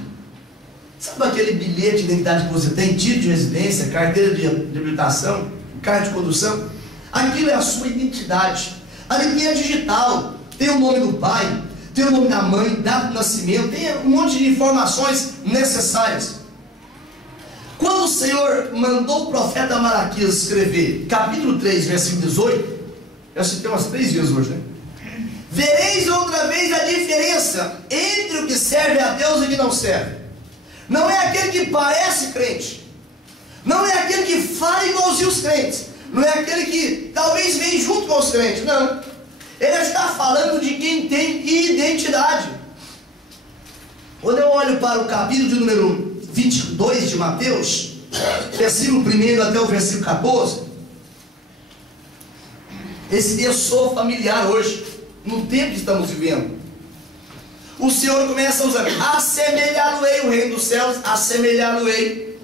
Sabe aquele bilhete de identidade que você tem, título de residência, carteira de habilitação, carta de condução? Aquilo é a sua identidade. Ali tem a digital, tem o nome do pai, tem o nome da mãe, data de nascimento, tem um monte de informações necessárias. Quando o Senhor mandou o profeta Malaquias escrever capítulo 3, versículo 18, eu citei umas 3 vezes hoje, né? Vereis outra vez a diferença entre o que serve a Deus e o que não serve. Não é aquele que parece crente, não é aquele que fala igualzinho os crentes, não é aquele que talvez vem junto com os crentes, não. Ele está falando de quem tem identidade. Quando eu olho para o capítulo de número 22 de Mateus, versículo 1 até o versículo 14, esse texto soa familiar hoje, no tempo que estamos vivendo. O Senhor começa usando: assemelhá-lo-ei, o reino dos céus, assemelhá-lo-ei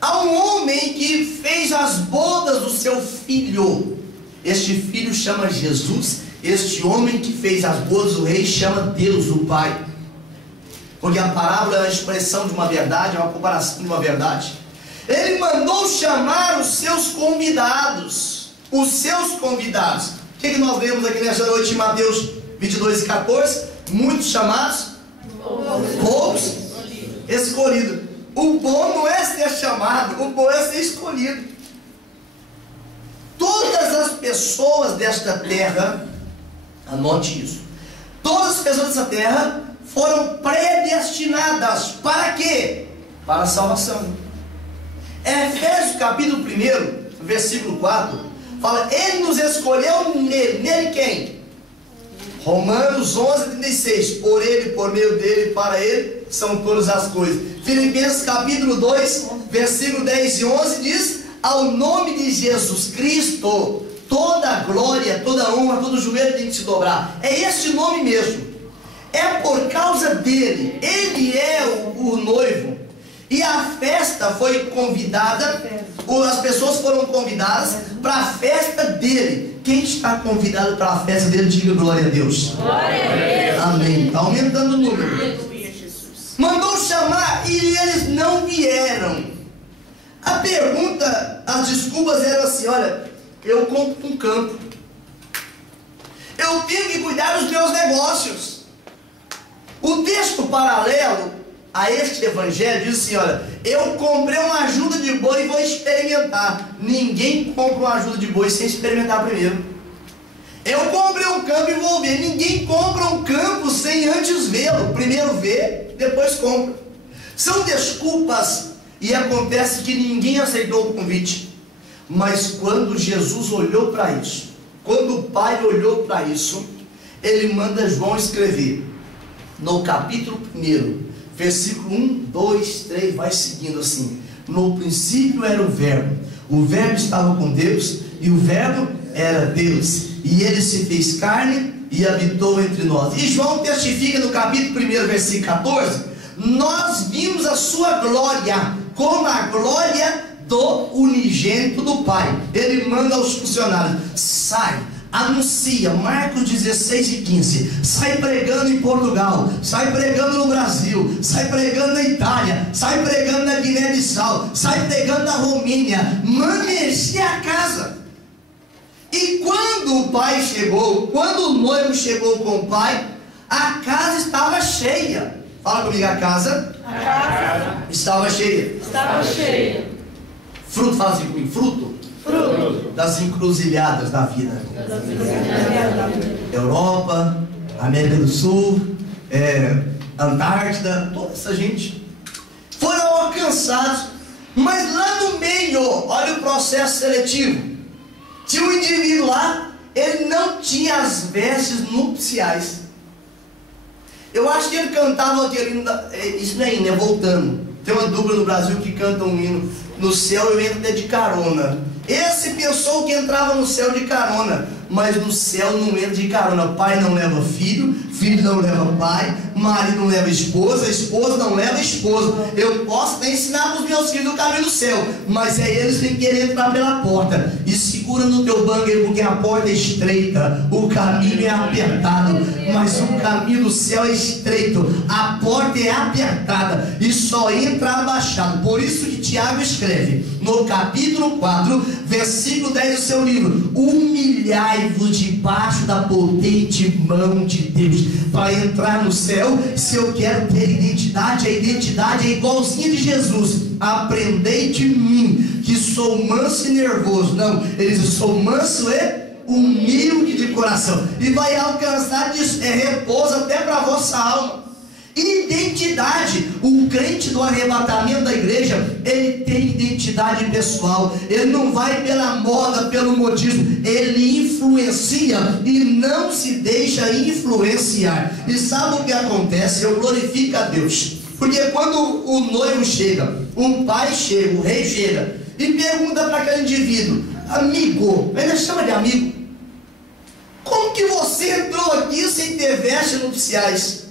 a um homem que fez as bodas do seu filho. Este filho chama Jesus. Este homem que fez as bodas do rei chama Deus o Pai, porque a parábola é a expressão de uma verdade, é uma comparação de uma verdade. Ele mandou chamar os seus convidados. Os seus convidados. O que nós lemos aqui nesta noite em Mateus 22 e 14? Muitos chamados, poucos escolhidos. O bom não é ser chamado, o bom é ser escolhido. Todas as pessoas desta terra, anote isso, todas as pessoas dessa terra foram predestinadas para quê? Para a salvação. Efésios capítulo 1, versículo 4, fala, ele nos escolheu nele. Nele quem? Romanos 11, 36, por ele, por meio dele, para ele, são todas as coisas. Filipenses capítulo 2, versículo 10 e 11 diz, ao nome de Jesus Cristo, toda glória, toda honra, todo joelho tem que se dobrar. É este nome mesmo. É por causa dele. Ele é o noivo. E a festa foi convidada, as pessoas foram convidadas para a festa dele. Quem está convidado para a festa dele, diga glória a Deus. Glória a Deus. Amém. Está aumentando o número. Mandou chamar e eles não vieram. A pergunta, as desculpas eram assim, olha, eu compro um campo, eu tenho que cuidar dos meus negócios. O texto paralelo a este evangelho diz assim, olha, eu comprei uma ajuda de boi e vou experimentar. Ninguém compra uma ajuda de boi sem experimentar primeiro. Eu comprei um campo e vou ver. Ninguém compra um campo sem antes vê-lo. Primeiro vê, depois compra. São desculpas. E acontece que ninguém aceitou o convite. Mas quando Jesus olhou para isso, quando o Pai olhou para isso, ele manda João escrever no capítulo 1, versículo 1, 2, 3, vai seguindo assim. No princípio era o verbo estava com Deus, e o verbo era Deus, e ele se fez carne e habitou entre nós. E João testifica no capítulo 1, versículo 14, nós vimos a sua glória, como a glória do unigênito do Pai. Ele manda aos funcionários, sai, anuncia, Marcos 16 e 15, sai pregando em Portugal, sai pregando no Brasil, sai pregando na Itália, sai pregando na Guiné-Bissau, sai pregando na Romênia, manda encher a casa. E quando o pai chegou, quando o noivo chegou com o pai, a casa estava cheia. Fala comigo, a casa estava cheia. Estava cheia. Fruto, fala assim comigo, fruto das encruzilhadas da vida. Europa, América do Sul, Antártida, toda essa gente foram alcançados, mas lá no meio, olha o processo seletivo. Tinha um indivíduo lá, ele não tinha as vestes nupciais. Eu acho que ele cantava aquele hino, isso não é hino, é voltando. Tem uma dupla no Brasil que canta um hino, no céu eu entro de carona. Esse pensou que entrava no céu de carona, mas no céu não entra de carona. Pai não leva filho, filho não leva pai, marido não leva esposa, esposa não leva esposo. Eu posso até ensinar para os meus filhos o caminho do céu, mas é eles que querem entrar pela porta. E segura no teu banco, porque a porta é estreita, o caminho é apertado, mas o caminho do céu é estreito, a porta é apertada e só entra abaixado. Por isso que Tiago escreve no capítulo 4, versículo 10 do seu livro, humilhai-vos debaixo da potente mão de Deus. Para entrar no céu, se eu quero ter identidade, a identidade é igualzinha de Jesus. Aprendei de mim, que sou manso e nervoso. Não, ele diz, sou manso e humilde de coração, e vai alcançar repouso até para a vossa alma. Identidade, o crente do arrebatamento da igreja, ele tem identidade pessoal. Ele não vai pela moda, pelo modismo, ele influencia e não se deixa influenciar. E sabe o que acontece? Eu glorifico a Deus, porque quando o noivo chega, o pai chega, o rei chega e pergunta para aquele indivíduo, amigo, ainda chama de amigo, como que você entrou aqui sem ter vestes nupciais?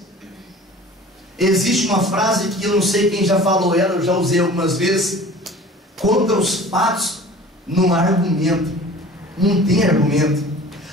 Existe uma frase que eu não sei quem já falou ela, eu já usei algumas vezes. Contra os fatos não há argumento. Não tem argumento.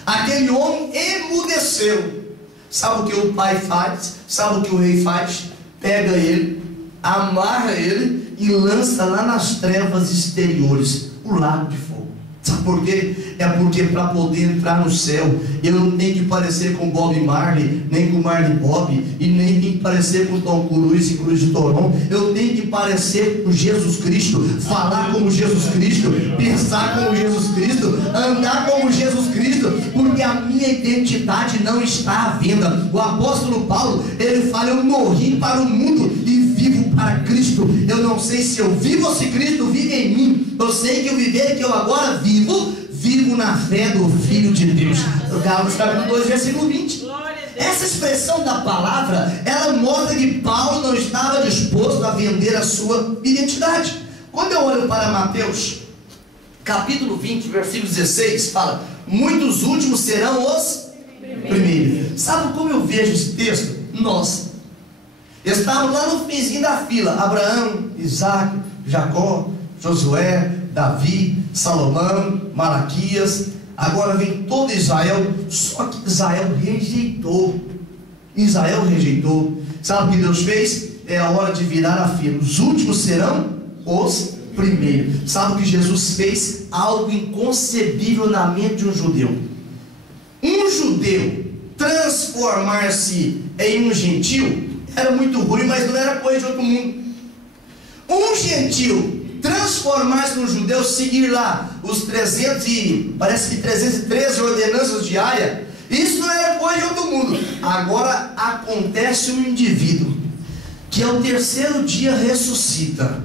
Aquele homem emudeceu. Sabe o que o pai faz? Sabe o que o rei faz? Pega ele, amarra ele e lança lá nas trevas exteriores, o lago de fogo. Sabe por quê? É porque para poder entrar no céu, eu não tenho que parecer com Bob Marley, nem com Marley Bob, e nem tenho que parecer com Tom Cruise e Cruz de Toron. Eu tenho que parecer com Jesus Cristo, falar como Jesus Cristo, pensar como Jesus Cristo, andar como Jesus Cristo, porque a minha identidade não está à venda. O apóstolo Paulo, ele fala: eu morri para o mundo e vivo para Cristo. Eu não sei se eu vivo ou se Cristo vive em mim. Eu sei que o viver que eu agora vivo na fé do Filho de Deus. Gálatas capítulo 2, versículo 20. Essa expressão da palavra, ela mostra que Paulo não estava disposto a vender a sua identidade. Quando eu olho para Mateus capítulo 20, versículo 16, fala: muitos últimos serão os primeiros. Sabe como eu vejo esse texto? Nós estávamos lá no finzinho da fila: Abraão, Isaac, Jacó, Josué, Davi, Salomão, Malaquias. Agora vem todo Israel. Só que Israel rejeitou. Sabe o que Deus fez? É a hora de virar a fila. Os últimos serão os primeiros. Sabe o que Jesus fez? Algo inconcebível na mente de um judeu. Um judeu transformar-se em um gentil era muito ruim, mas não era coisa de outro mundo. Um gentil transformar-se num judeu, seguir lá os 313 ordenanças diárias, isso não era coisa de outro mundo. Agora acontece um indivíduo que ao terceiro dia ressuscita.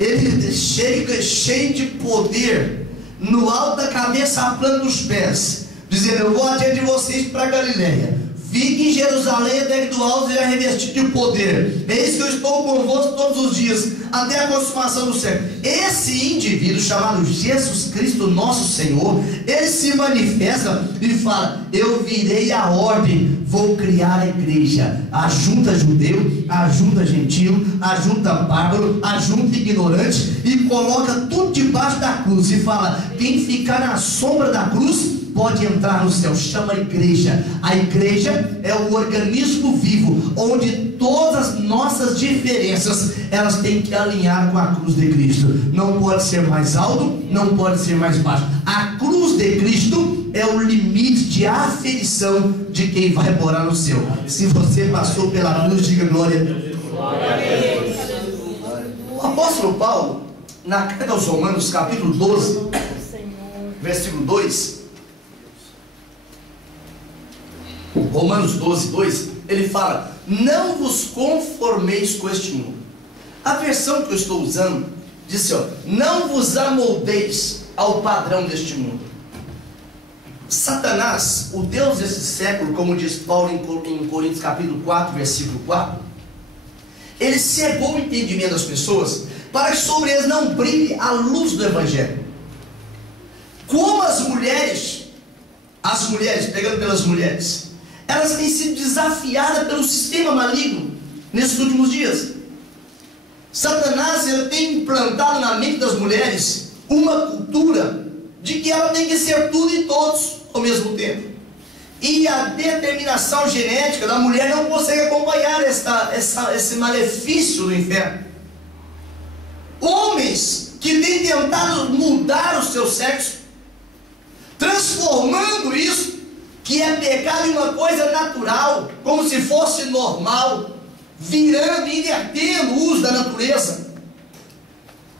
Ele chega cheio de poder, no alto da cabeça, à planta dos pés, dizendo: eu vou adiante de vocês para Galileia. Fique em Jerusalém até que do alto seja revestido de poder. Eis que eu estou convosco todos os dias, até a consumação do século. Esse indivíduo, chamado Jesus Cristo nosso Senhor, ele se manifesta e fala: eu virei a ordem, vou criar a igreja. Ajunta judeu, ajunta gentil, ajunta bárbaro, ajunta ignorante, e coloca tudo debaixo da cruz, e fala: quem ficar na sombra da cruz pode entrar no céu. Chama a igreja. A igreja é o organismo vivo, onde todas as nossas diferenças, elas têm que alinhar com a cruz de Cristo. Não pode ser mais alto, não pode ser mais baixo. A cruz de Cristo é o limite de aferição de quem vai morar no céu. Se você passou pela cruz, diga glória a Deus. O apóstolo Paulo, na carta aos Romanos capítulo 12, versículo 2, Romanos 12, 2, ele fala: não vos conformeis com este mundo. A versão que eu estou usando diz assim: não vos amoldeis ao padrão deste mundo. Satanás, o Deus desse século, como diz Paulo em Coríntios capítulo 4, versículo 4, ele cegou o entendimento das pessoas para que sobre eles não brilhe a luz do Evangelho. Como as mulheres, pegando pelas mulheres, elas têm sido desafiadas pelo sistema maligno nesses últimos dias. Satanás, ele tem implantado na mente das mulheres uma cultura de que ela tem que ser tudo e todos ao mesmo tempo. E a determinação genética da mulher não consegue acompanhar esse malefício do inferno. Homens que têm tentado mudar o seu sexo, transformando isso que é pecado em uma coisa natural, como se fosse normal, virando e invertendo o uso da natureza,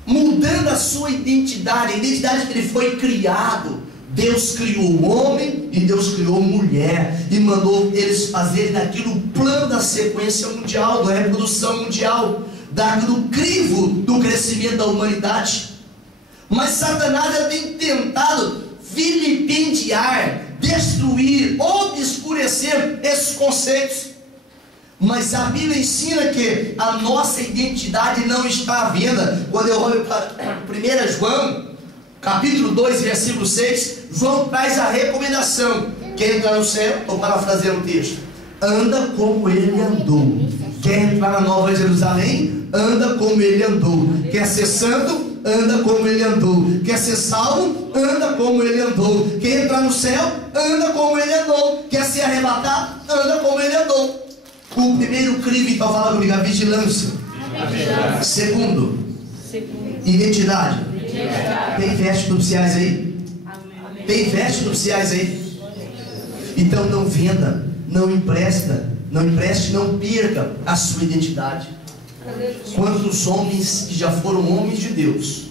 mudando a sua identidade, a identidade que ele foi criado. Deus criou o homem e Deus criou a mulher, e mandou eles fazerem daquilo o plano da sequência mundial, da reprodução mundial, do crivo do crescimento da humanidade. Mas Satanás, ele tem tentado vilipendiar, destruir, obscurecer esses conceitos. Mas a Bíblia ensina que a nossa identidade não está à venda. Quando eu olho para 1 João capítulo 2, versículo 6, João traz a recomendação: quer entrar no céu, ou parafraseando o texto, anda como ele andou. Quer entrar na Nova Jerusalém, anda como ele andou. Quer ser santo, anda como ele andou. Quer ser salvo, anda como ele andou. Quer entrar no céu, anda como ele andou. Quer ser arrebatado, anda como ele andou. O primeiro crivo, então, fala comigo: a vigilância. Segundo, identidade. Tem vestes nupciais aí? Tem vestes nupciais aí? Então não venda, não empreste, não perca a sua identidade. Quantos homens que já foram homens de Deus,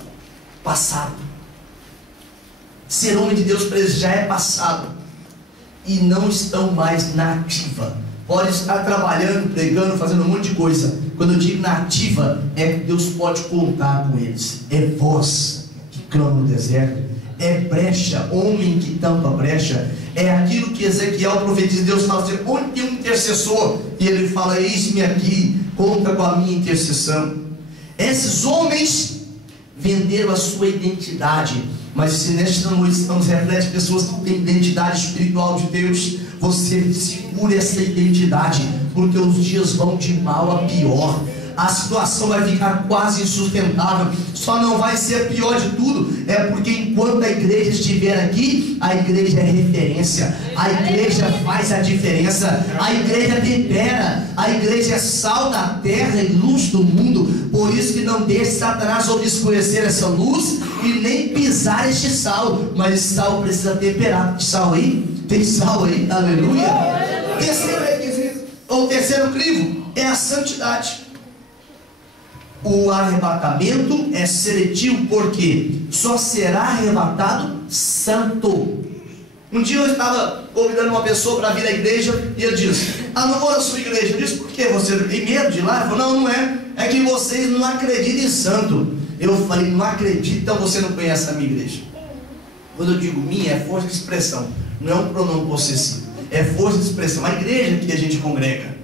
passado. Ser homem de Deus para eles já é passado, e não estão mais na ativa. Pode estar trabalhando, pregando, fazendo um monte de coisa. Quando eu digo na ativa, é que Deus pode contar com eles. É voz que clama no deserto, é brecha, homem que tampa brecha. É aquilo que Ezequiel profetiza. Deus fala assim: onde tem um intercessor? E ele fala: eis-me aqui, conta com a minha intercessão. Esses homens venderam a sua identidade. Mas se nesta noite estamos repletos de pessoas que têm identidade espiritual de Deus, você segura essa identidade, porque os dias vão de mal a pior. A situação vai ficar quase insustentável. Só não vai ser pior de tudo, é porque enquanto a igreja estiver aqui, a igreja é referência, a igreja faz a diferença, a igreja tempera, a igreja é sal da terra e luz do mundo. Por isso que não deixe Satanás obscurecer essa luz e nem pisar este sal. Mas esse sal precisa temperar. Sal aí? Tem sal aí? Aleluia. Terceiro requisito, ou terceiro crivo, é a santidade. O arrebatamento é seletivo, porque só será arrebatado santo. Um dia eu estava convidando uma pessoa para vir à igreja, e ele disse: ah, não vou na sua igreja. Eu disse: por quê? Você tem medo de ir lá? Ele falou: não, não é. É que vocês não acreditam em santo. Eu falei: não acredito, então você não conhece a minha igreja. Quando eu digo minha, é força de expressão, não é um pronome possessivo, é força de expressão. A igreja que a gente congrega,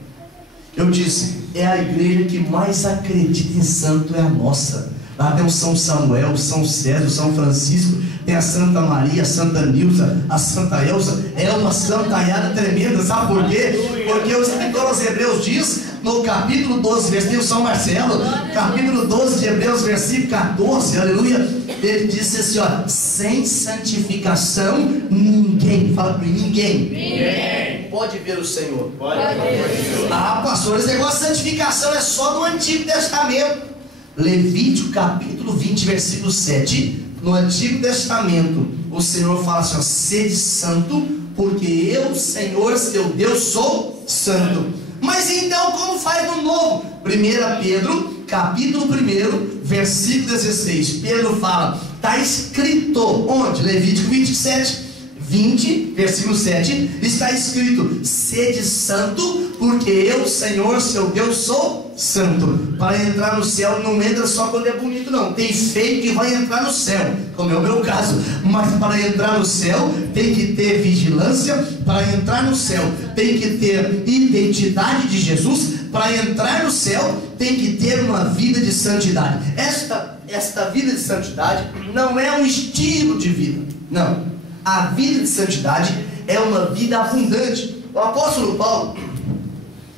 eu disse, é a igreja que mais acredita em santo, é a nossa. Lá tem o São Samuel, o São César, o São Francisco, tem a Santa Maria, a Santa Nilza, a Santa Elza. É uma santaiada tremenda, sabe por quê? Porque o escritor aos Hebreus diz, no capítulo 12, versículo São Marcelo, capítulo 12 de Hebreus, versículo 14, aleluia, ele disse assim, ó: sem santificação ninguém, fala para mim, ninguém pode ver o Senhor. Pode ver. Ah, pastor, esse negócio de santificação é só no Antigo Testamento. Levítico capítulo 20, versículo 7. No Antigo Testamento o Senhor fala assim, ó: sede santo, porque eu, Senhor, seu Deus, sou santo. Mas então como faz no Novo? 1 Pedro capítulo 1, versículo 16. Pedro fala, está escrito onde? Levítico 20, versículo 7, está escrito: sede santo, porque eu, Senhor, seu Deus, sou santo. Para entrar no céu não entra só quando é bonito, não. Tem feio que vai entrar no céu, como é o meu caso. Mas para entrar no céu tem que ter vigilância. Para entrar no céu tem que ter identidade de Jesus. Para entrar no céu tem que ter uma vida de santidade. Esta vida de santidade não é um estilo de vida, não. A vida de santidade é uma vida abundante. O apóstolo Paulo,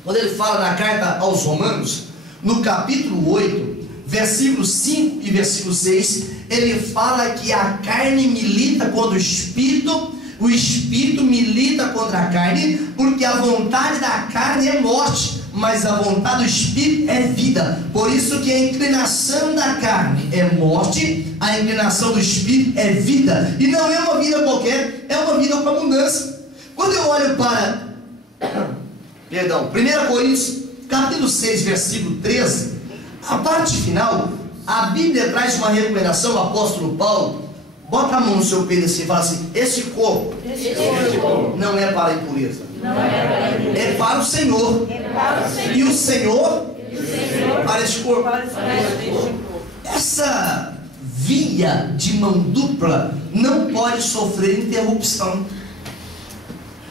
quando ele fala na carta aos Romanos, no capítulo 8, versículo 5 e versículo 6, ele fala que a carne milita contra o Espírito milita contra a carne, porque a vontade da carne é morte, mas a vontade do Espírito é vida. Por isso que a inclinação da carne é morte, a inclinação do Espírito é vida. E não é uma vida qualquer, é uma vida com abundância. Quando eu olho para 1 Coríntios capítulo 6, versículo 13, a parte final, a Bíblia traz uma recomendação. O apóstolo Paulo bota a mão no seu peito assim e fala assim: esse corpo não é para a impureza, é para o Senhor, e o Senhor para este corpo. Essa via de mão dupla não pode sofrer interrupção,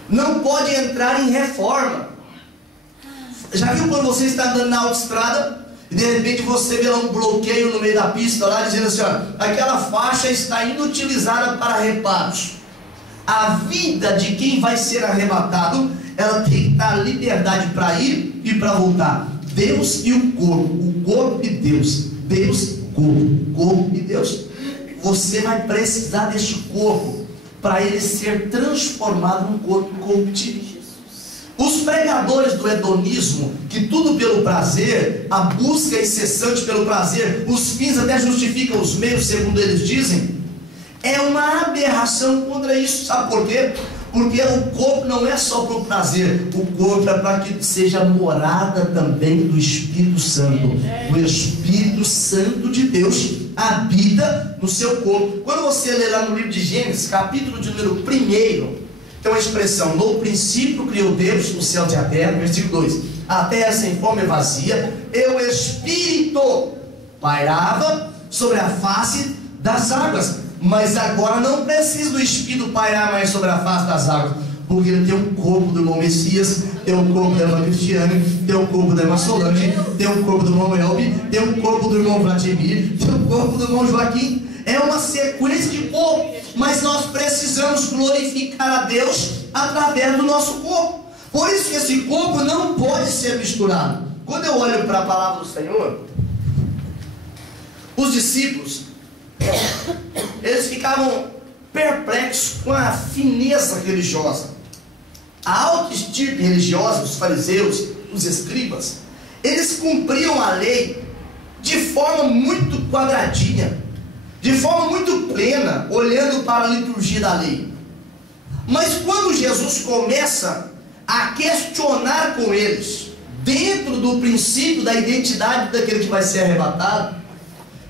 não pode entrar em reforma. Já viu quando você está andando na autoestrada e de repente você vê lá um bloqueio no meio da pista lá dizendo assim, ó: aquela faixa está inutilizada para reparos. A vida de quem vai ser arrebatado, ela tem que dar liberdade para ir e para voltar. Deus e o corpo e Deus, corpo e Deus. Você vai precisar deste corpo para ele ser transformado num corpo corruptível. Os pregadores do hedonismo, que tudo pelo prazer, a busca incessante pelo prazer, os fins até justificam os meios, segundo eles dizem, é uma aberração contra isso. Sabe por quê? Porque o corpo não é só para o prazer, o corpo é para que seja morada também do Espírito Santo. O Espírito Santo de Deus habita no seu corpo. Quando você lê lá no livro de Gênesis, capítulo de número 1, tem uma expressão: no princípio criou Deus o céu e a terra, versículo 2: a terra sem forma e vazia, e o Espírito pairava sobre a face das águas. Mas agora não precisa do Espírito pairar mais sobre a face das águas, porque ele tem um corpo do irmão Messias, tem um corpo da irmã Cristiane, tem um corpo da irmã Solange, tem um corpo do irmão Elbi, tem um corpo do irmão Vladimir, tem um corpo do irmão Joaquim. É uma sequência de corpo, mas nós precisamos glorificar a Deus através do nosso corpo. Por isso que esse corpo não pode ser misturado. Quando eu olho para a palavra do Senhor, os discípulos, eles ficavam perplexos com a fineza religiosa, a alta estirpe religiosa dos fariseus, dos escribas. Eles cumpriam a lei de forma muito quadradinha, de forma muito plena, olhando para a liturgia da lei. Mas quando Jesus começa a questionar com eles, dentro do princípio da identidade daquele que vai ser arrebatado,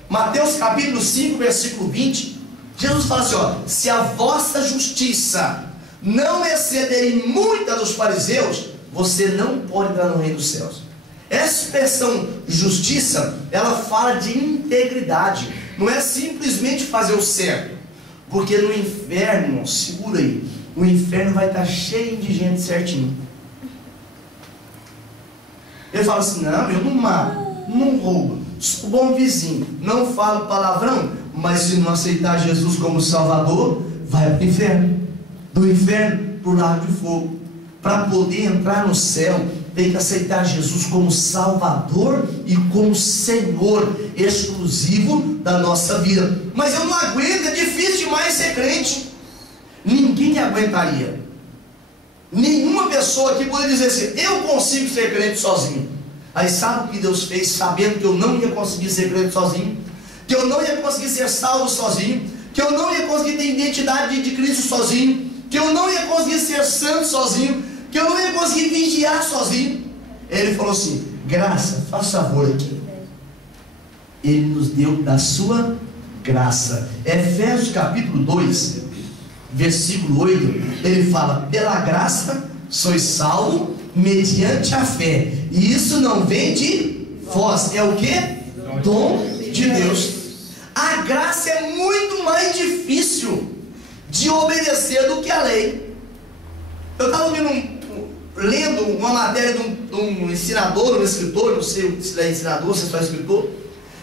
Mateus capítulo 5, versículo 20, Jesus fala assim, ó: se a vossa justiça não exceder muita dos fariseus, você não pode entrar no reino dos céus. Essa expressão justiça, ela fala de integridade, não é simplesmente fazer o certo, porque no inferno, segura aí, o inferno vai estar cheio de gente certinho. Ele fala assim: não, eu não mato, não roubo, sou bom vizinho, não falo palavrão, mas se não aceitar Jesus como Salvador, vai para o inferno. Do inferno para o lago de fogo. Para poder entrar no céu, tem que aceitar Jesus como Salvador e como Senhor exclusivo da nossa vida. Mas eu não aguento, é difícil demais ser crente. Ninguém aguentaria. Nenhuma pessoa aqui poderia dizer assim: eu consigo ser crente sozinho. Aí sabe o que Deus fez, sabendo que eu não ia conseguir ser crente sozinho, que eu não ia conseguir ser salvo sozinho, que eu não ia conseguir ter identidade de Cristo sozinho, que eu não ia conseguir ser santo sozinho, que eu não ia conseguir vigiar sozinho. Ele falou assim: graça, faça favor aqui. Ele nos deu da sua graça. Efésios capítulo 2, versículo 8, ele fala: pela graça sois salvo mediante a fé, e isso não vem de vós, é o que? Dom de Deus. A graça é muito mais difícil de obedecer do que a lei. Eu estava lendo uma matéria de um ensinador, um escritor, não sei se é ensinador, se é só escritor,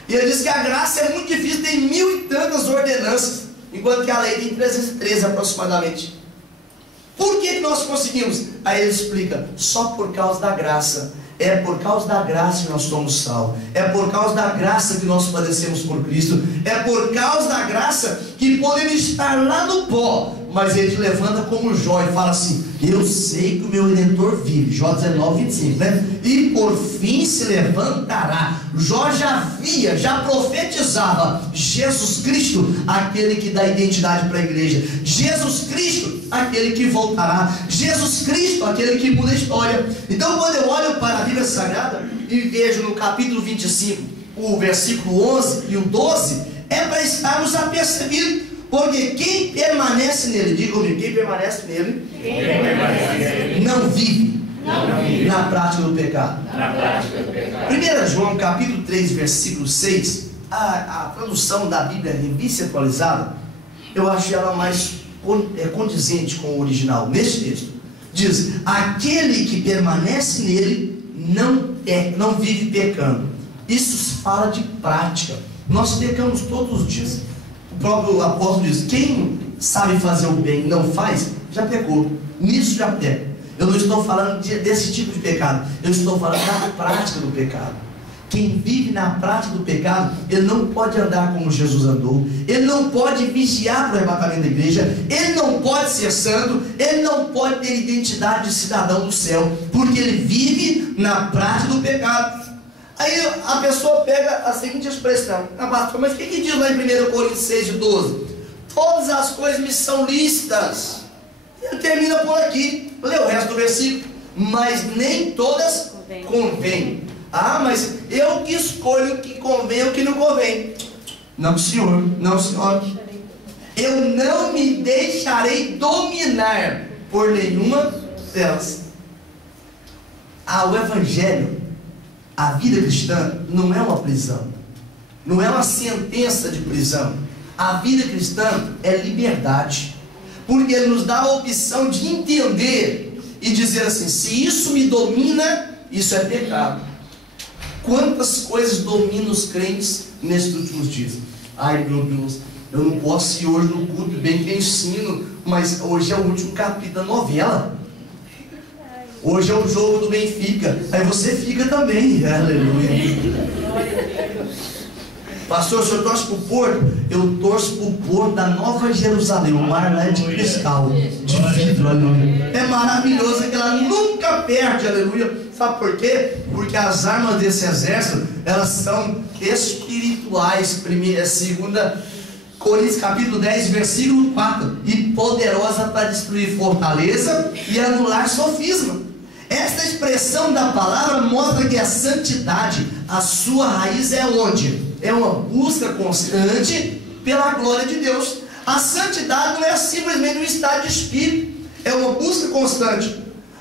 e ele disse que a graça é muito difícil, tem 1000 e tantas ordenanças, enquanto que a lei tem 313 aproximadamente. Por que nós conseguimos? Aí ele explica: só por causa da graça. É por causa da graça que nós somos salvos. É por causa da graça que nós padecemos por Cristo. É por causa da graça que podemos estar lá no pó, mas ele te levanta como Jó e fala assim: eu sei que o meu Redentor vive. Jó 19, 25, né? E por fim se levantará. Jó já via, já profetizava Jesus Cristo, aquele que dá identidade para a igreja. Jesus Cristo, aquele que voltará. Jesus Cristo, aquele que muda a história. Então quando eu olho para a Bíblia Sagrada e vejo no capítulo 25, o versículo 11 e o 12, é para estarmos apercebidos. Porque quem permanece nele, diga comigo, quem permanece nele, não vive na prática do pecado. 1 João capítulo 3, versículo 6, a tradução da Bíblia Revista Atualizada, eu acho ela mais condizente com o original. Neste texto diz: aquele que permanece nele não vive pecando. Isso fala de prática. Nós pecamos todos os dias. O próprio apóstolo diz: quem sabe fazer o bem e não faz, já pecou. Nisso já peca. Eu não estou falando desse tipo de pecado, eu estou falando da prática do pecado. Quem vive na prática do pecado, ele não pode andar como Jesus andou, ele não pode vigiar para o arrebatamento da igreja, ele não pode ser santo, ele não pode ter identidade de cidadão do céu, porque ele vive na prática do pecado. Aí a pessoa pega a seguinte expressão: ah, pastor, mas o que diz lá em 1 Coríntios 6, 12? todas as coisas me são lícitas. Ele termina por aqui. Lê o resto do versículo. Mas nem todas convêm. Ah, mas eu que escolho o que convém e o que não convém. Não, senhor. Não, senhora. Eu não me deixarei dominar por nenhuma delas. O Evangelho, a vida cristã, não é uma prisão. Não é uma sentença de prisão. A vida cristã é liberdade. Porque Ele nos dá a opção de entender e dizer assim: se isso me domina, isso é pecado. Quantas coisas dominam os crentes nesses últimos dias? Ai, meu Deus, eu não posso ir hoje no culto, bem que eu ensino, mas hoje é o último capítulo da novela. Hoje é o jogo do Benfica. Aí você fica também. Aleluia. Pastor, o senhor torce para o Porto? Eu torço para o Porto da Nova Jerusalém. O mar lá é de cristal, de vidro, aleluia. É maravilhoso, que ela nunca perde, aleluia. Sabe por quê? Porque as armas desse exército, elas são espirituais. Segunda Coríntios capítulo 10, versículo 4. E poderosa para destruir fortaleza e anular sofisma. Esta expressão da palavra mostra que a santidade, a sua raiz é onde? É uma busca constante pela glória de Deus. A santidade não é simplesmente um estado de espírito, é uma busca constante.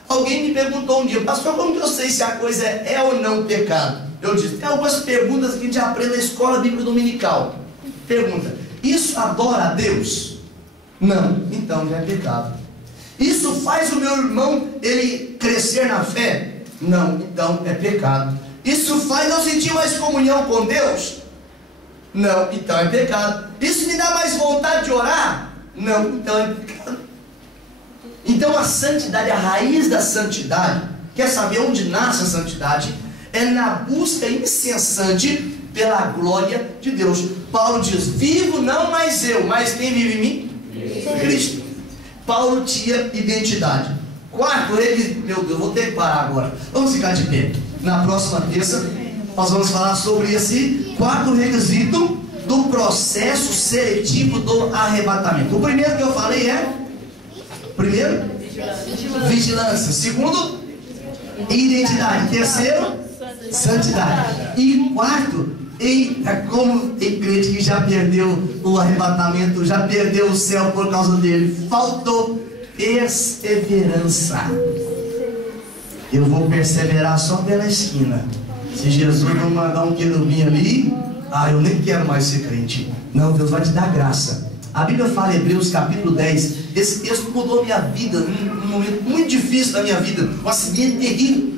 Alguém me perguntou um dia: pastor, como que eu sei se a coisa é ou não pecado? Eu disse: tem algumas perguntas que a gente aprende na escola bíblica dominical. Pergunta: isso adora a Deus? Não, então já é pecado. Isso faz o meu irmão ele crescer na fé? Não, então é pecado. Isso faz eu sentir mais comunhão com Deus? Não, então é pecado. Isso me dá mais vontade de orar? Não, então é pecado. Então a santidade, a raiz da santidade, quer saber onde nasce a santidade? É na busca incessante pela glória de Deus. Paulo diz: vivo não mais eu, mas quem vive em mim? Cristo. Paulo tinha identidade. Quarto, meu Deus, vou ter que parar agora. Vamos ficar de pé. Na próxima terça nós vamos falar sobre esse quarto requisito do processo seletivo do arrebatamento. O primeiro que eu falei é: primeiro, vigilância. Segundo, identidade. Terceiro, santidade. E quarto, como tem crente que já perdeu o arrebatamento, já perdeu o céu por causa dele, faltou perseverança. Eu vou perseverar só pela esquina. Se Jesus não mandar um querubim ali, eu nem quero mais ser crente. Não, Deus vai te dar graça. A Bíblia fala em Hebreus capítulo 10. Esse texto mudou minha vida num momento muito difícil da minha vida, um acidente terrível.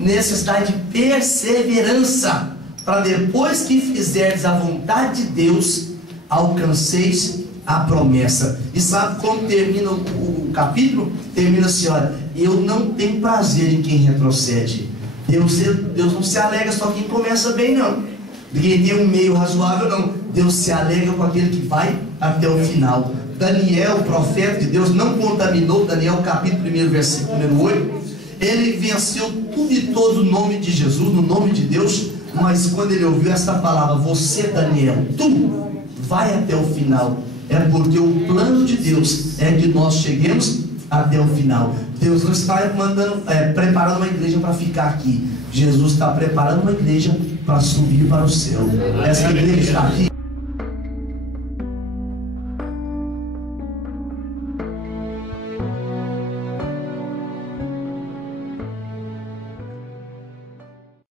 Necessidade de perseverança, para depois que fizerdes a vontade de Deus, alcanceis a promessa. E sabe como termina o capítulo? Termina assim: olha, eu não tenho prazer em quem retrocede. Deus não se alegra só quem começa bem, não. Quem tem um meio razoável, não. Deus se alegra com aquele que vai até o final. Daniel, o profeta de Deus, não contaminou. Daniel capítulo 1, versículo número 8. Ele venceu tudo e todo no nome de Jesus, no nome de Deus. Mas quando ele ouviu essa palavra: você, Daniel, tu vai até o final, é porque o plano de Deus é que nós cheguemos até o final. Deus não está preparando uma igreja para ficar aqui. Jesus está preparando uma igreja para subir para o céu. Essa igreja está aqui.